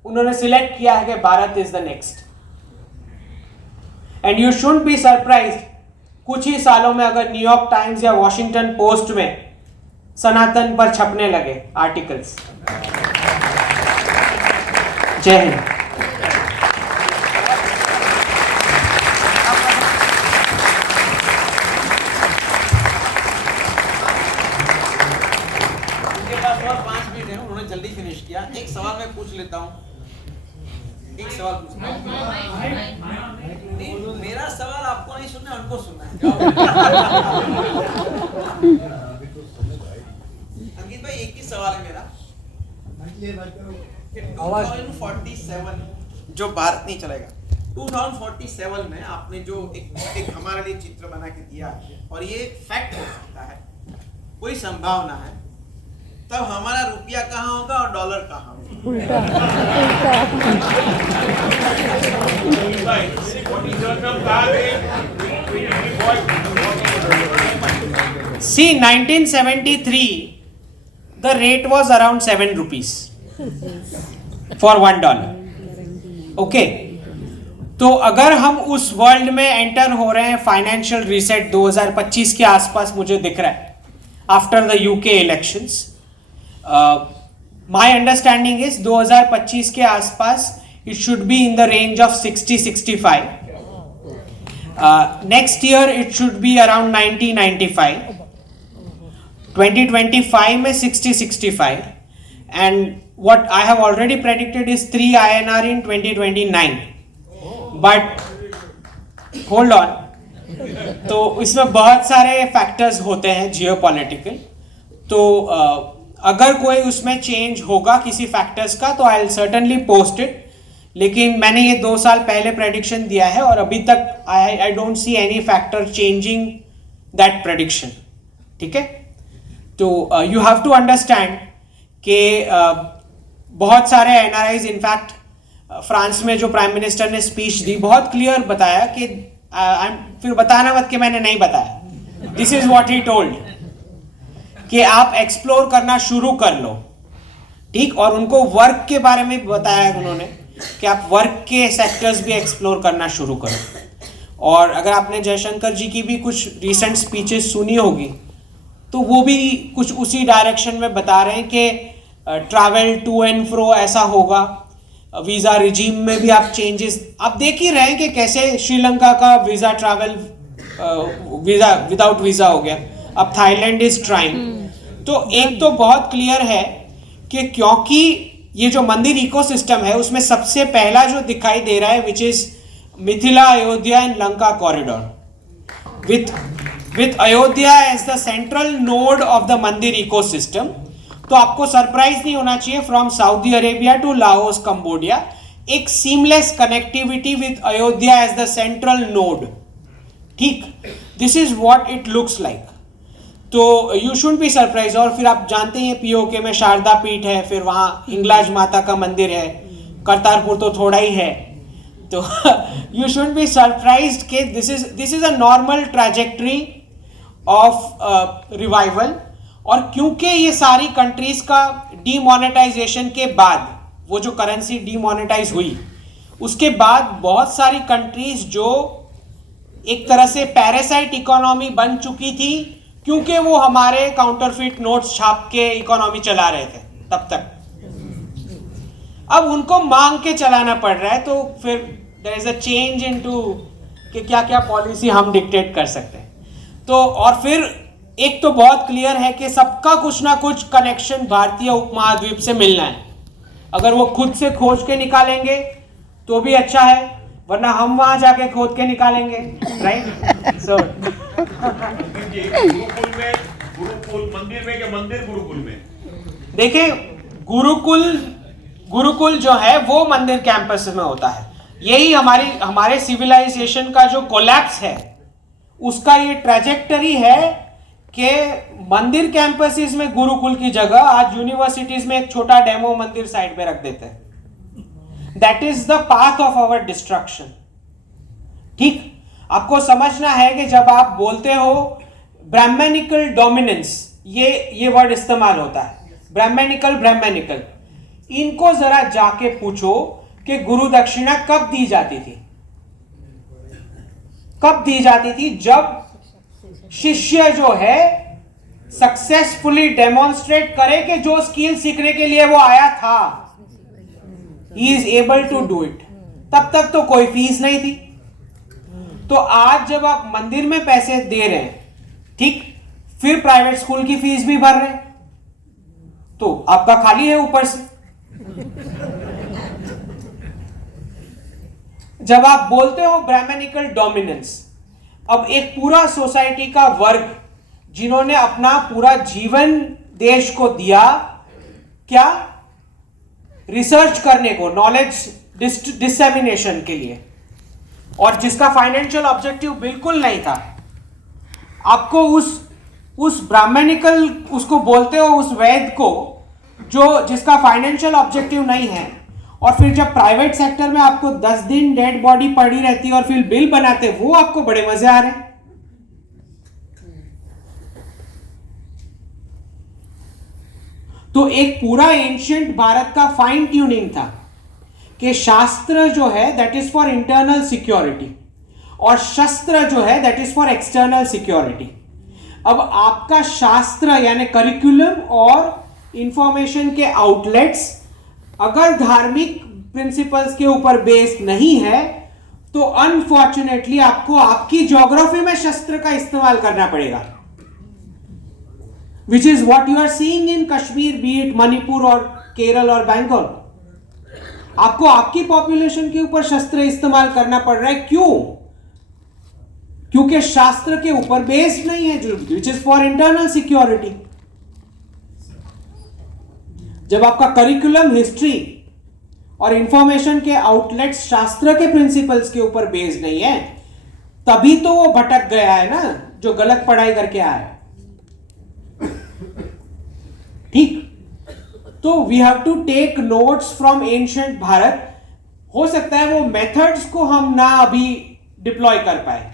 उन्होंने सिलेक्ट किया है कि Bharat is the next. And you should be surprised कुछ ही सालों में अगर न्यूयॉर्क टाइम्स या वॉशिंगटन पोस्ट में सनातन पर छपने लगे आर्टिकल्स। जय हिंद। उनके पास और 5 मिनट है, उन्होंने जल्दी फिनिश किया। एक सवाल मैं पूछ लेता हूँ, एक सवाल पूछता हूँ। नहीं, मेरा सवाल आपको नहीं सुनना, उनको सुनना है। अंकित भाई, एक ही सवाल है मेरा। 2047 जो भारत नहीं चलेगा, 2047 में आपने जो एक हमारे लिए चित्र बना के दिया, और ये फैक्ट हो सकता है, कोई संभावना है, तब हमारा रुपया कहाँ होगा और डॉलर कहाँ होगा? See, 1973 the rate was around 7 rupees for $1. Okay, तो अगर हम उस वर्ल्ड में एंटर हो रहे हैं, फाइनेंशियल रीसेट 2025 के आसपास मुझे दिख रहा है, after the UK elections. My understanding is 2025 के आसपास it should be in the range of 60-65। Next year it should be around 90-95। 2025 में 60-65, and what I have already predicted is 3 INR in 2029. But hold on, तो इसमें बहुत सारे फैक्टर्स होते हैं जियोपॉलिटिकल। तो अगर कोई उसमें चेंज होगा किसी फैक्टर्स का तो I will certainly post it, लेकिन मैंने ये 2 साल पहले प्रेडिक्शन दिया है और अभी तक I don't see any factor changing that prediction. ठीक है, तो यू हैव टू अंडरस्टैंड कि बहुत सारे एनआरआईज, इनफैक्ट फ्रांस में जो प्राइम मिनिस्टर ने स्पीच दी बहुत क्लियर बताया कि फिर बताना मत कि मैंने नहीं बताया, this is what he told कि आप एक्सप्लोर करना शुरू कर लो। ठीक, और उनको वर्क के बारे में बताया उन्होंने कि आप वर्क के सेक्टर्स भी एक्सप्लोर करना शुरू करो। और अगर आपने जयशंकर जी की भी कुछ रीसेंट स्पीचेस सुनी होगी तो वो भी कुछ उसी डायरेक्शन में बता रहे हैं कि ट्रैवल टू एंड फ्रो ऐसा होगा, वीज़ा रिजीम में भी आप चेंजेस आप देख ही रहे हैं कि कैसे श्रीलंका का visa travel visa without visa हो गया, अब थाईलैंड इज ट्राइंग। तो एक तो बहुत क्लियर है कि क्योंकि ये जो मंदिर इकोसिस्टम है उसमें सबसे पहला जो दिखाई दे रहा है which is Mithila, Ayodhya and Lanka corridor with Ayodhya as the central node of the mandir ecosystem. तो आपको सरप्राइज नहीं होना चाहिए, from Saudi Arabia to Laos, Cambodia, एक seamless connectivity with Ayodhya as the central node. ठीक, this is what it looks like. तो यू शुड बी सरप्राइज। और फिर आप जानते हैं पीओके में शारदा पीठ है, फिर वहाँ हिंगलाज माता का मंदिर है, करतारपुर तो थोड़ा ही है। तो यू शुड बी सरप्राइज्ड कि this is a normal trajectory of revival. और क्योंकि ये सारी कंट्रीज का डीमोनेटाइजेशन के बाद, वो जो करेंसी डीमोनेटाइज हुई उसके बाद बहुत सारी कंट्रीज जो एक तरह से पैरासाइट इकोनॉमी बन चुकी थी, क्योंकि वो हमारे काउंटरफिट नोट्स छाप के इकोनॉमी चला रहे थे तब तक, अब उनको मांग के चलाना पड़ रहा है। तो फिर there is a change into कि क्या क्या पॉलिसी हम डिक्टेट कर सकते हैं। तो और फिर एक तो बहुत क्लियर है कि सबका कुछ ना कुछ कनेक्शन भारतीय उपमहाद्वीप से मिलना है। अगर वो खुद से खोज के निकालेंगे तो भी अच्छा है, वरना हम वहां जाके खोद के निकालेंगे, राइट। सो गुरुकुल मंदिर में या मंदिर गुरुकुल में? देखिए, गुरुकुल जो है वो मंदिर कैंपस में होता है। यही हमारे सिविलाइजेशन का जो कोलैप्स है उसका ये ट्रैजेक्टरी है कि मंदिर कैंपसेस में गुरुकुल की जगह आज यूनिवर्सिटीज में एक छोटा डेमो मंदिर साइड पे रख देते हैं। That is the path of our destruction. ठीक, आपको समझना है कि जब आप बोलते हो ब्राह्मणिकल डोमिनेंस, ये वर्ड इस्तेमाल होता है, ब्राह्मणिकल, इनको जरा जाके पूछो कि गुरु दक्षिणा कब दी जाती थी? कब दी जाती थी? जब शिष्य जो है सक्सेसफुली डेमोन्स्ट्रेट करे कि जो स्किल सीखने के लिए वो आया था he is able to do it. तब तक तो कोई फीस नहीं थी। तो आज जब आप मंदिर में पैसे दे रहे हैं, ठीक, फिर प्राइवेट स्कूल की फीस भी भर रहे हैं, तो आपका खाली है ऊपर से। जब आप बोलते हो ब्राह्मणिकल डोमिनेंस, अब एक पूरा सोसाइटी का वर्ग जिन्होंने अपना पूरा जीवन देश को दिया, क्या? रिसर्च करने को, नॉलेज डिसेमिनेशन के लिए, और जिसका फाइनेंशियल ऑब्जेक्टिव बिल्कुल नहीं था। आपको उस ब्राह्मणिकल, उसको बोलते हो उस वैद को जिसका फाइनेंशियल ऑब्जेक्टिव नहीं है, और फिर जब प्राइवेट सेक्टर में आपको 10 दिन डेड बॉडी पड़ी रहती है और फिर बिल बनाते, वो आपको बड़े मजे आ रहे हैं। तो एक पूरा एंशिएंट भारत का फाइन ट्यूनिंग था कि शास्त्र जो है that is for internal security और शस्त्र जो है that is for external security. अब आपका शास्त्र यानी करिकुलम और इंफॉर्मेशन के आउटलेट्स अगर धार्मिक प्रिंसिपल्स के ऊपर बेस्ड नहीं है तो अनफॉर्चुनेटली आपको आपकी ज्योग्राफी में शस्त्र का इस्तेमाल करना पड़ेगा, which is what you are seeing in Kashmir, be it Manipur और केरल और बंगाल। आपको आपकी पॉपुलेशन के ऊपर शस्त्र इस्तेमाल करना पड़ रहा है। क्यों? क्योंकि शास्त्र के ऊपर बेस्ड नहीं है, जो which is for internal security. जब आपका करिकुलम हिस्ट्री और इंफॉर्मेशन के आउटलेट्स शास्त्र के प्रिंसिपल्स के ऊपर बेस्ड नहीं है, तभी तो वो भटक गया है ना, जो गलत पढ़ाई करके आया है। ठीक, तो we have to take notes from ancient Bharat. हो सकता है वो मेथड्स को हम ना अभी डिप्लॉय कर पाए,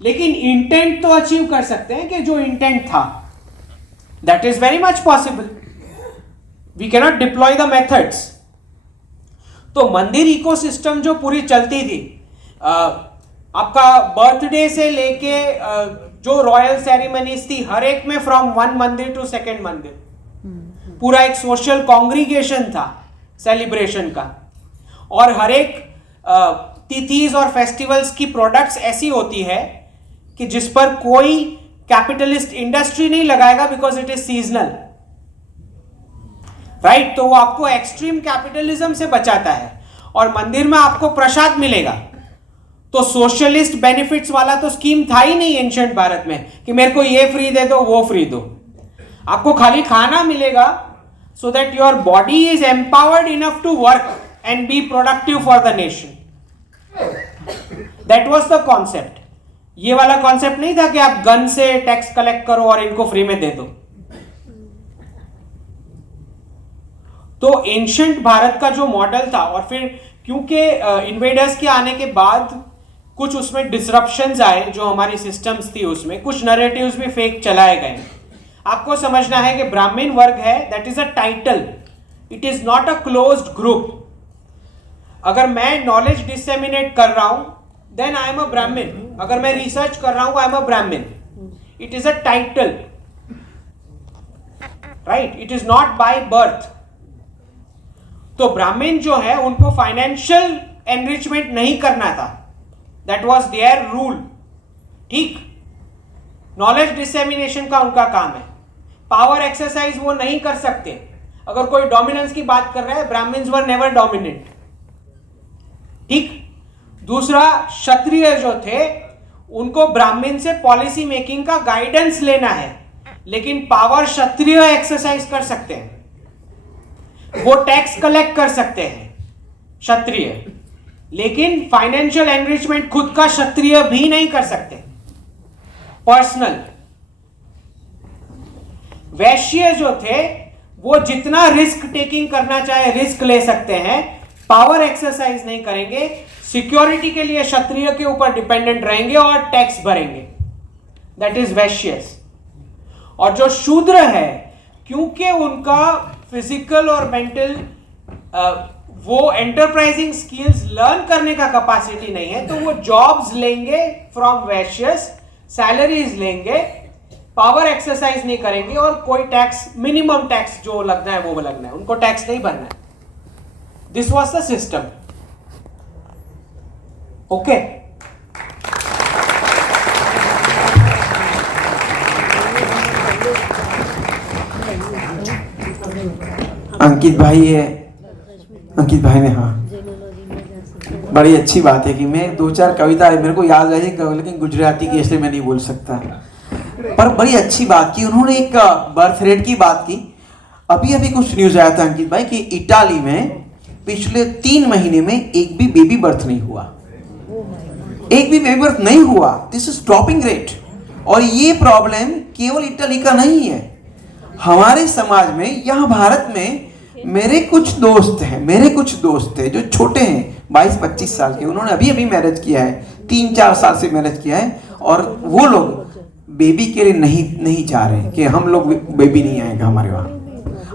लेकिन इंटेंट तो अचीव कर सकते हैं कि जो इंटेंट था, that is very much possible. We cannot deploy the methods. तो मंदिर इकोसिस्टम जो पूरी चलती थी, आपका बर्थडे से लेके जो रॉयल सेरेमनीज थी, हर एक में फ्रॉम वन मंदिर टू सेकेंड मंदिर, पूरा एक सोशल कॉन्ग्रीगेशन था सेलिब्रेशन का। और हर एक तिथीज और फेस्टिवल्स की प्रोडक्ट्स ऐसी होती है कि जिस पर कोई कैपिटलिस्ट इंडस्ट्री नहीं लगाएगा, because it is seasonal, right. तो वो आपको एक्सट्रीम कैपिटलिज्म से बचाता है। और मंदिर में आपको प्रसाद मिलेगा, तो सोशलिस्ट बेनिफिट्स वाला तो स्कीम था ही नहीं एंशिएंट भारत में कि मेरे को ये फ्री दे दो वो फ्री दो। आपको खाली खाना मिलेगा, so that your body is empowered enough to work and be productive for the nation. That was the concept. ये वाला कॉन्सेप्ट नहीं था कि आप गन से टैक्स कलेक्ट करो और इनको फ्री में दे दो। तो एंशिएंट भारत का जो मॉडल था, और फिर क्योंकि इन्वेडर्स के आने के बाद कुछ उसमें डिसरप्शंस आए, जो हमारी सिस्टम्स थी उसमें कुछ नैरेटिव्स भी फेक चलाए गए। आपको समझना है कि ब्राह्मण वर्ग है, that is a title, it is not a closed group. अगर मैं नॉलेज डिसेमिनेट कर रहा हूं, देन आई एम अ ब्राह्मण। अगर मैं रिसर्च कर रहा हूं, आई एम अ ब्राह्मण। It is a title, right, it is not by birth. तो ब्राह्मण जो है उनको फाइनेंशियल एनरिचमेंट नहीं करना था, दैट वॉज देयर रूल। ठीक, नॉलेज डिसेमिनेशन का उनका काम है। पावर एक्सरसाइज वो नहीं कर सकते। अगर कोई डोमिनेंस की बात कर रहा है, ब्राह्मण्स वर नेवर डोमिनेंट। ठीक, दूसरा, क्षत्रिय जो थे उनको ब्राह्मण से पॉलिसी मेकिंग का गाइडेंस लेना है, लेकिन पावर क्षत्रिय एक्सरसाइज कर सकते हैं। वो टैक्स कलेक्ट कर सकते हैं क्षत्रिय, लेकिन फाइनेंशियल एनरिचमेंट खुद का क्षत्रिय भी नहीं कर सकते। पर्सनल वैश्य जो थे वो जितना रिस्क टेकिंग करना चाहे रिस्क ले सकते हैं, पावर एक्सरसाइज नहीं करेंगे, सिक्योरिटी के लिए क्षत्रिय के ऊपर डिपेंडेंट रहेंगे और टैक्स भरेंगे, दैट इज वैश्यस। और जो शूद्र है, क्योंकि उनका फिजिकल और मेंटल वो एंटरप्राइजिंग स्किल्स लर्न करने का कैपेसिटी नहीं है, तो वो जॉब्स लेंगे फ्रॉम वैश्यस, सैलरीज लेंगे, पावर एक्सरसाइज नहीं करेंगे और कोई टैक्स, मिनिमम टैक्स जो लगना है वो लगना है, उनको टैक्स नहीं भरना है। This was the system. Okay, Ankit भाई है, अंकित भाई ने, हाँ, बड़ी अच्छी बात है कि मैं दो चार कविता मेरे को याद रही, लेकिन गुजराती की इसलिए मैं नहीं बोल सकता, पर बड़ी अच्छी बात की उन्होंने। एक बर्थ रेट की बात की। अभी अभी कुछ न्यूज आया था अंकित भाई कि इटाली में पिछले 3 महीने में एक भी बेबी बर्थ नहीं हुआ, एक भी बेबी बर्थ नहीं हुआ। This is dropping rate. और ये प्रॉब्लम केवल इटली का नहीं है, हमारे समाज में, यहाँ भारत में मेरे कुछ दोस्त हैं जो छोटे हैं, 22-25 साल के, उन्होंने अभी अभी मैरिज किया है, 3-4 साल से मैरिज किया है, और वो लोग बेबी के लिए नहीं चाह रहे कि हम लोग बेबी नहीं आएगा हमारे वहाँ।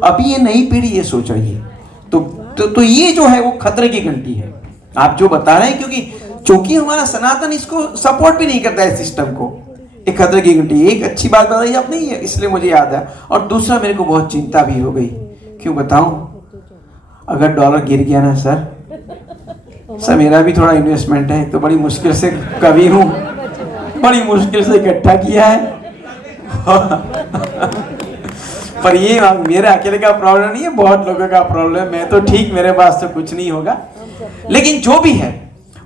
अभी ये नई पीढ़ी ये सोच रही है। तो ये जो है वो खतरे की घंटी है, आप जो बता रहे हैं, क्योंकि हमारा सनातन इसको सपोर्ट भी नहीं करता है सिस्टम को। एक खतरे की घंटी, एक अच्छी बात बताई आपने, इसलिए मुझे याद है। और दूसरा, मेरे को बहुत चिंता भी हो गई, क्यों बताऊं, अगर डॉलर गिर गया ना सर, मेरा भी थोड़ा इन्वेस्टमेंट है, तो बड़ी मुश्किल से कभी हूँ, बड़ी मुश्किल से इकट्ठा किया है पर ये मेरे अकेले का प्रॉब्लम नहीं है, बहुत लोगों का प्रॉब्लम। मैं तो ठीक, मेरे पास तो कुछ नहीं होगा। लेकिन जो भी है,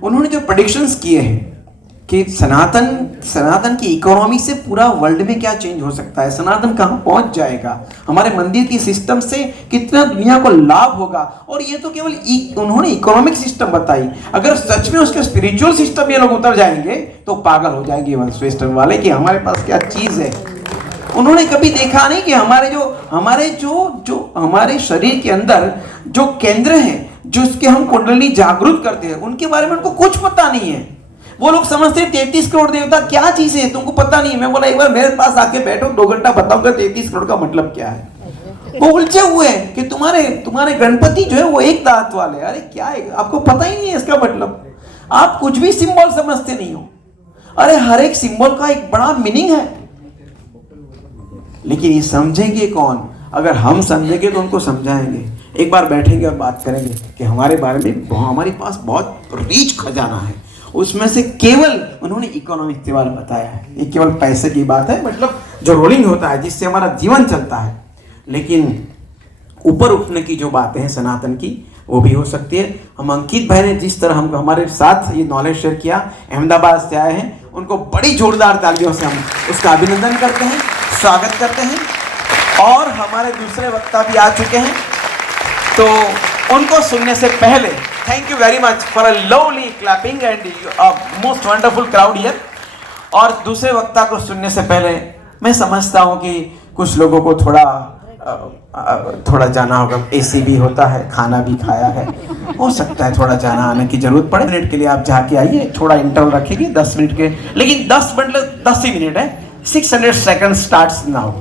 उन्होंने जो प्रेडिक्शंस किए हैं कि सनातन की इकोनॉमी से पूरा वर्ल्ड में क्या चेंज हो सकता है, सनातन कहाँ पहुंच जाएगा, हमारे मंदिर की सिस्टम से कितना दुनिया को लाभ होगा। और ये तो केवल उन्होंने इकोनॉमिक सिस्टम बताई, अगर सच में उसके स्पिरिचुअल सिस्टम ये लोग उतर जाएंगे तो पागल हो जाएंगे वेस्टर्न वाले कि हमारे पास क्या चीज है। उन्होंने कभी देखा नहीं कि हमारे शरीर के अंदर जो केंद्र हैं, जिसके हम कुंडली जागृत करते हैं, उनके बारे में उनको कुछ पता नहीं है। वो लोग समझते हैं 33 करोड़ देवता क्या चीज है, तुमको पता नहीं। मैं बोला एक बार मेरे पास आके बैठो, 2 घंटा बताऊंगा 33 करोड़ का मतलब क्या है। वो उलझे हुए हैं कि तुम्हारे गणपति जो है वो एक दांत वाले। अरे क्या है, आपको पता ही नहीं है इसका मतलब। आप कुछ भी सिंबल समझते नहीं हो। अरे हर एक सिंबल का एक बड़ा मीनिंग है, लेकिन ये समझेंगे कौन? अगर हम समझेंगे तो उनको समझाएंगे। एक बार बैठेंगे और बात करेंगे कि हमारे बारे में हमारे पास बहुत रीच खजाना है, उसमें से केवल उन्होंने इकोनॉमिक के बारे में बताया है। ये केवल पैसे की बात है, मतलब जो रोलिंग होता है जिससे हमारा जीवन चलता है। लेकिन ऊपर उठने की जो बातें हैं सनातन की, वो भी हो सकती है। हम अंकित भाई ने जिस तरह हमको हमारे साथ ये नॉलेज शेयर किया, अहमदाबाद से आए हैं, उनको बड़ी जोरदार तालियों से हम उसका अभिनंदन करते हैं, स्वागत करते हैं। और हमारे दूसरे वक्ता भी आ चुके हैं, तो उनको सुनने से पहले thank you very much for a lovely clapping and most wonderful crowd here. और दूसरे वक्ता को सुनने से पहले मैं समझता हूँ कि कुछ लोगों को थोड़ा जाना होगा। एसी भी होता है, खाना भी खाया है, हो सकता है थोड़ा जाना आने की जरूरत पड़े। मिनट के लिए आप जाके आइए, थोड़ा इंटरवल रखेंगे 10 मिनट के, लेकिन 10 ही मिनट है। 600 सेकंड स्टार्ट्स नाउ।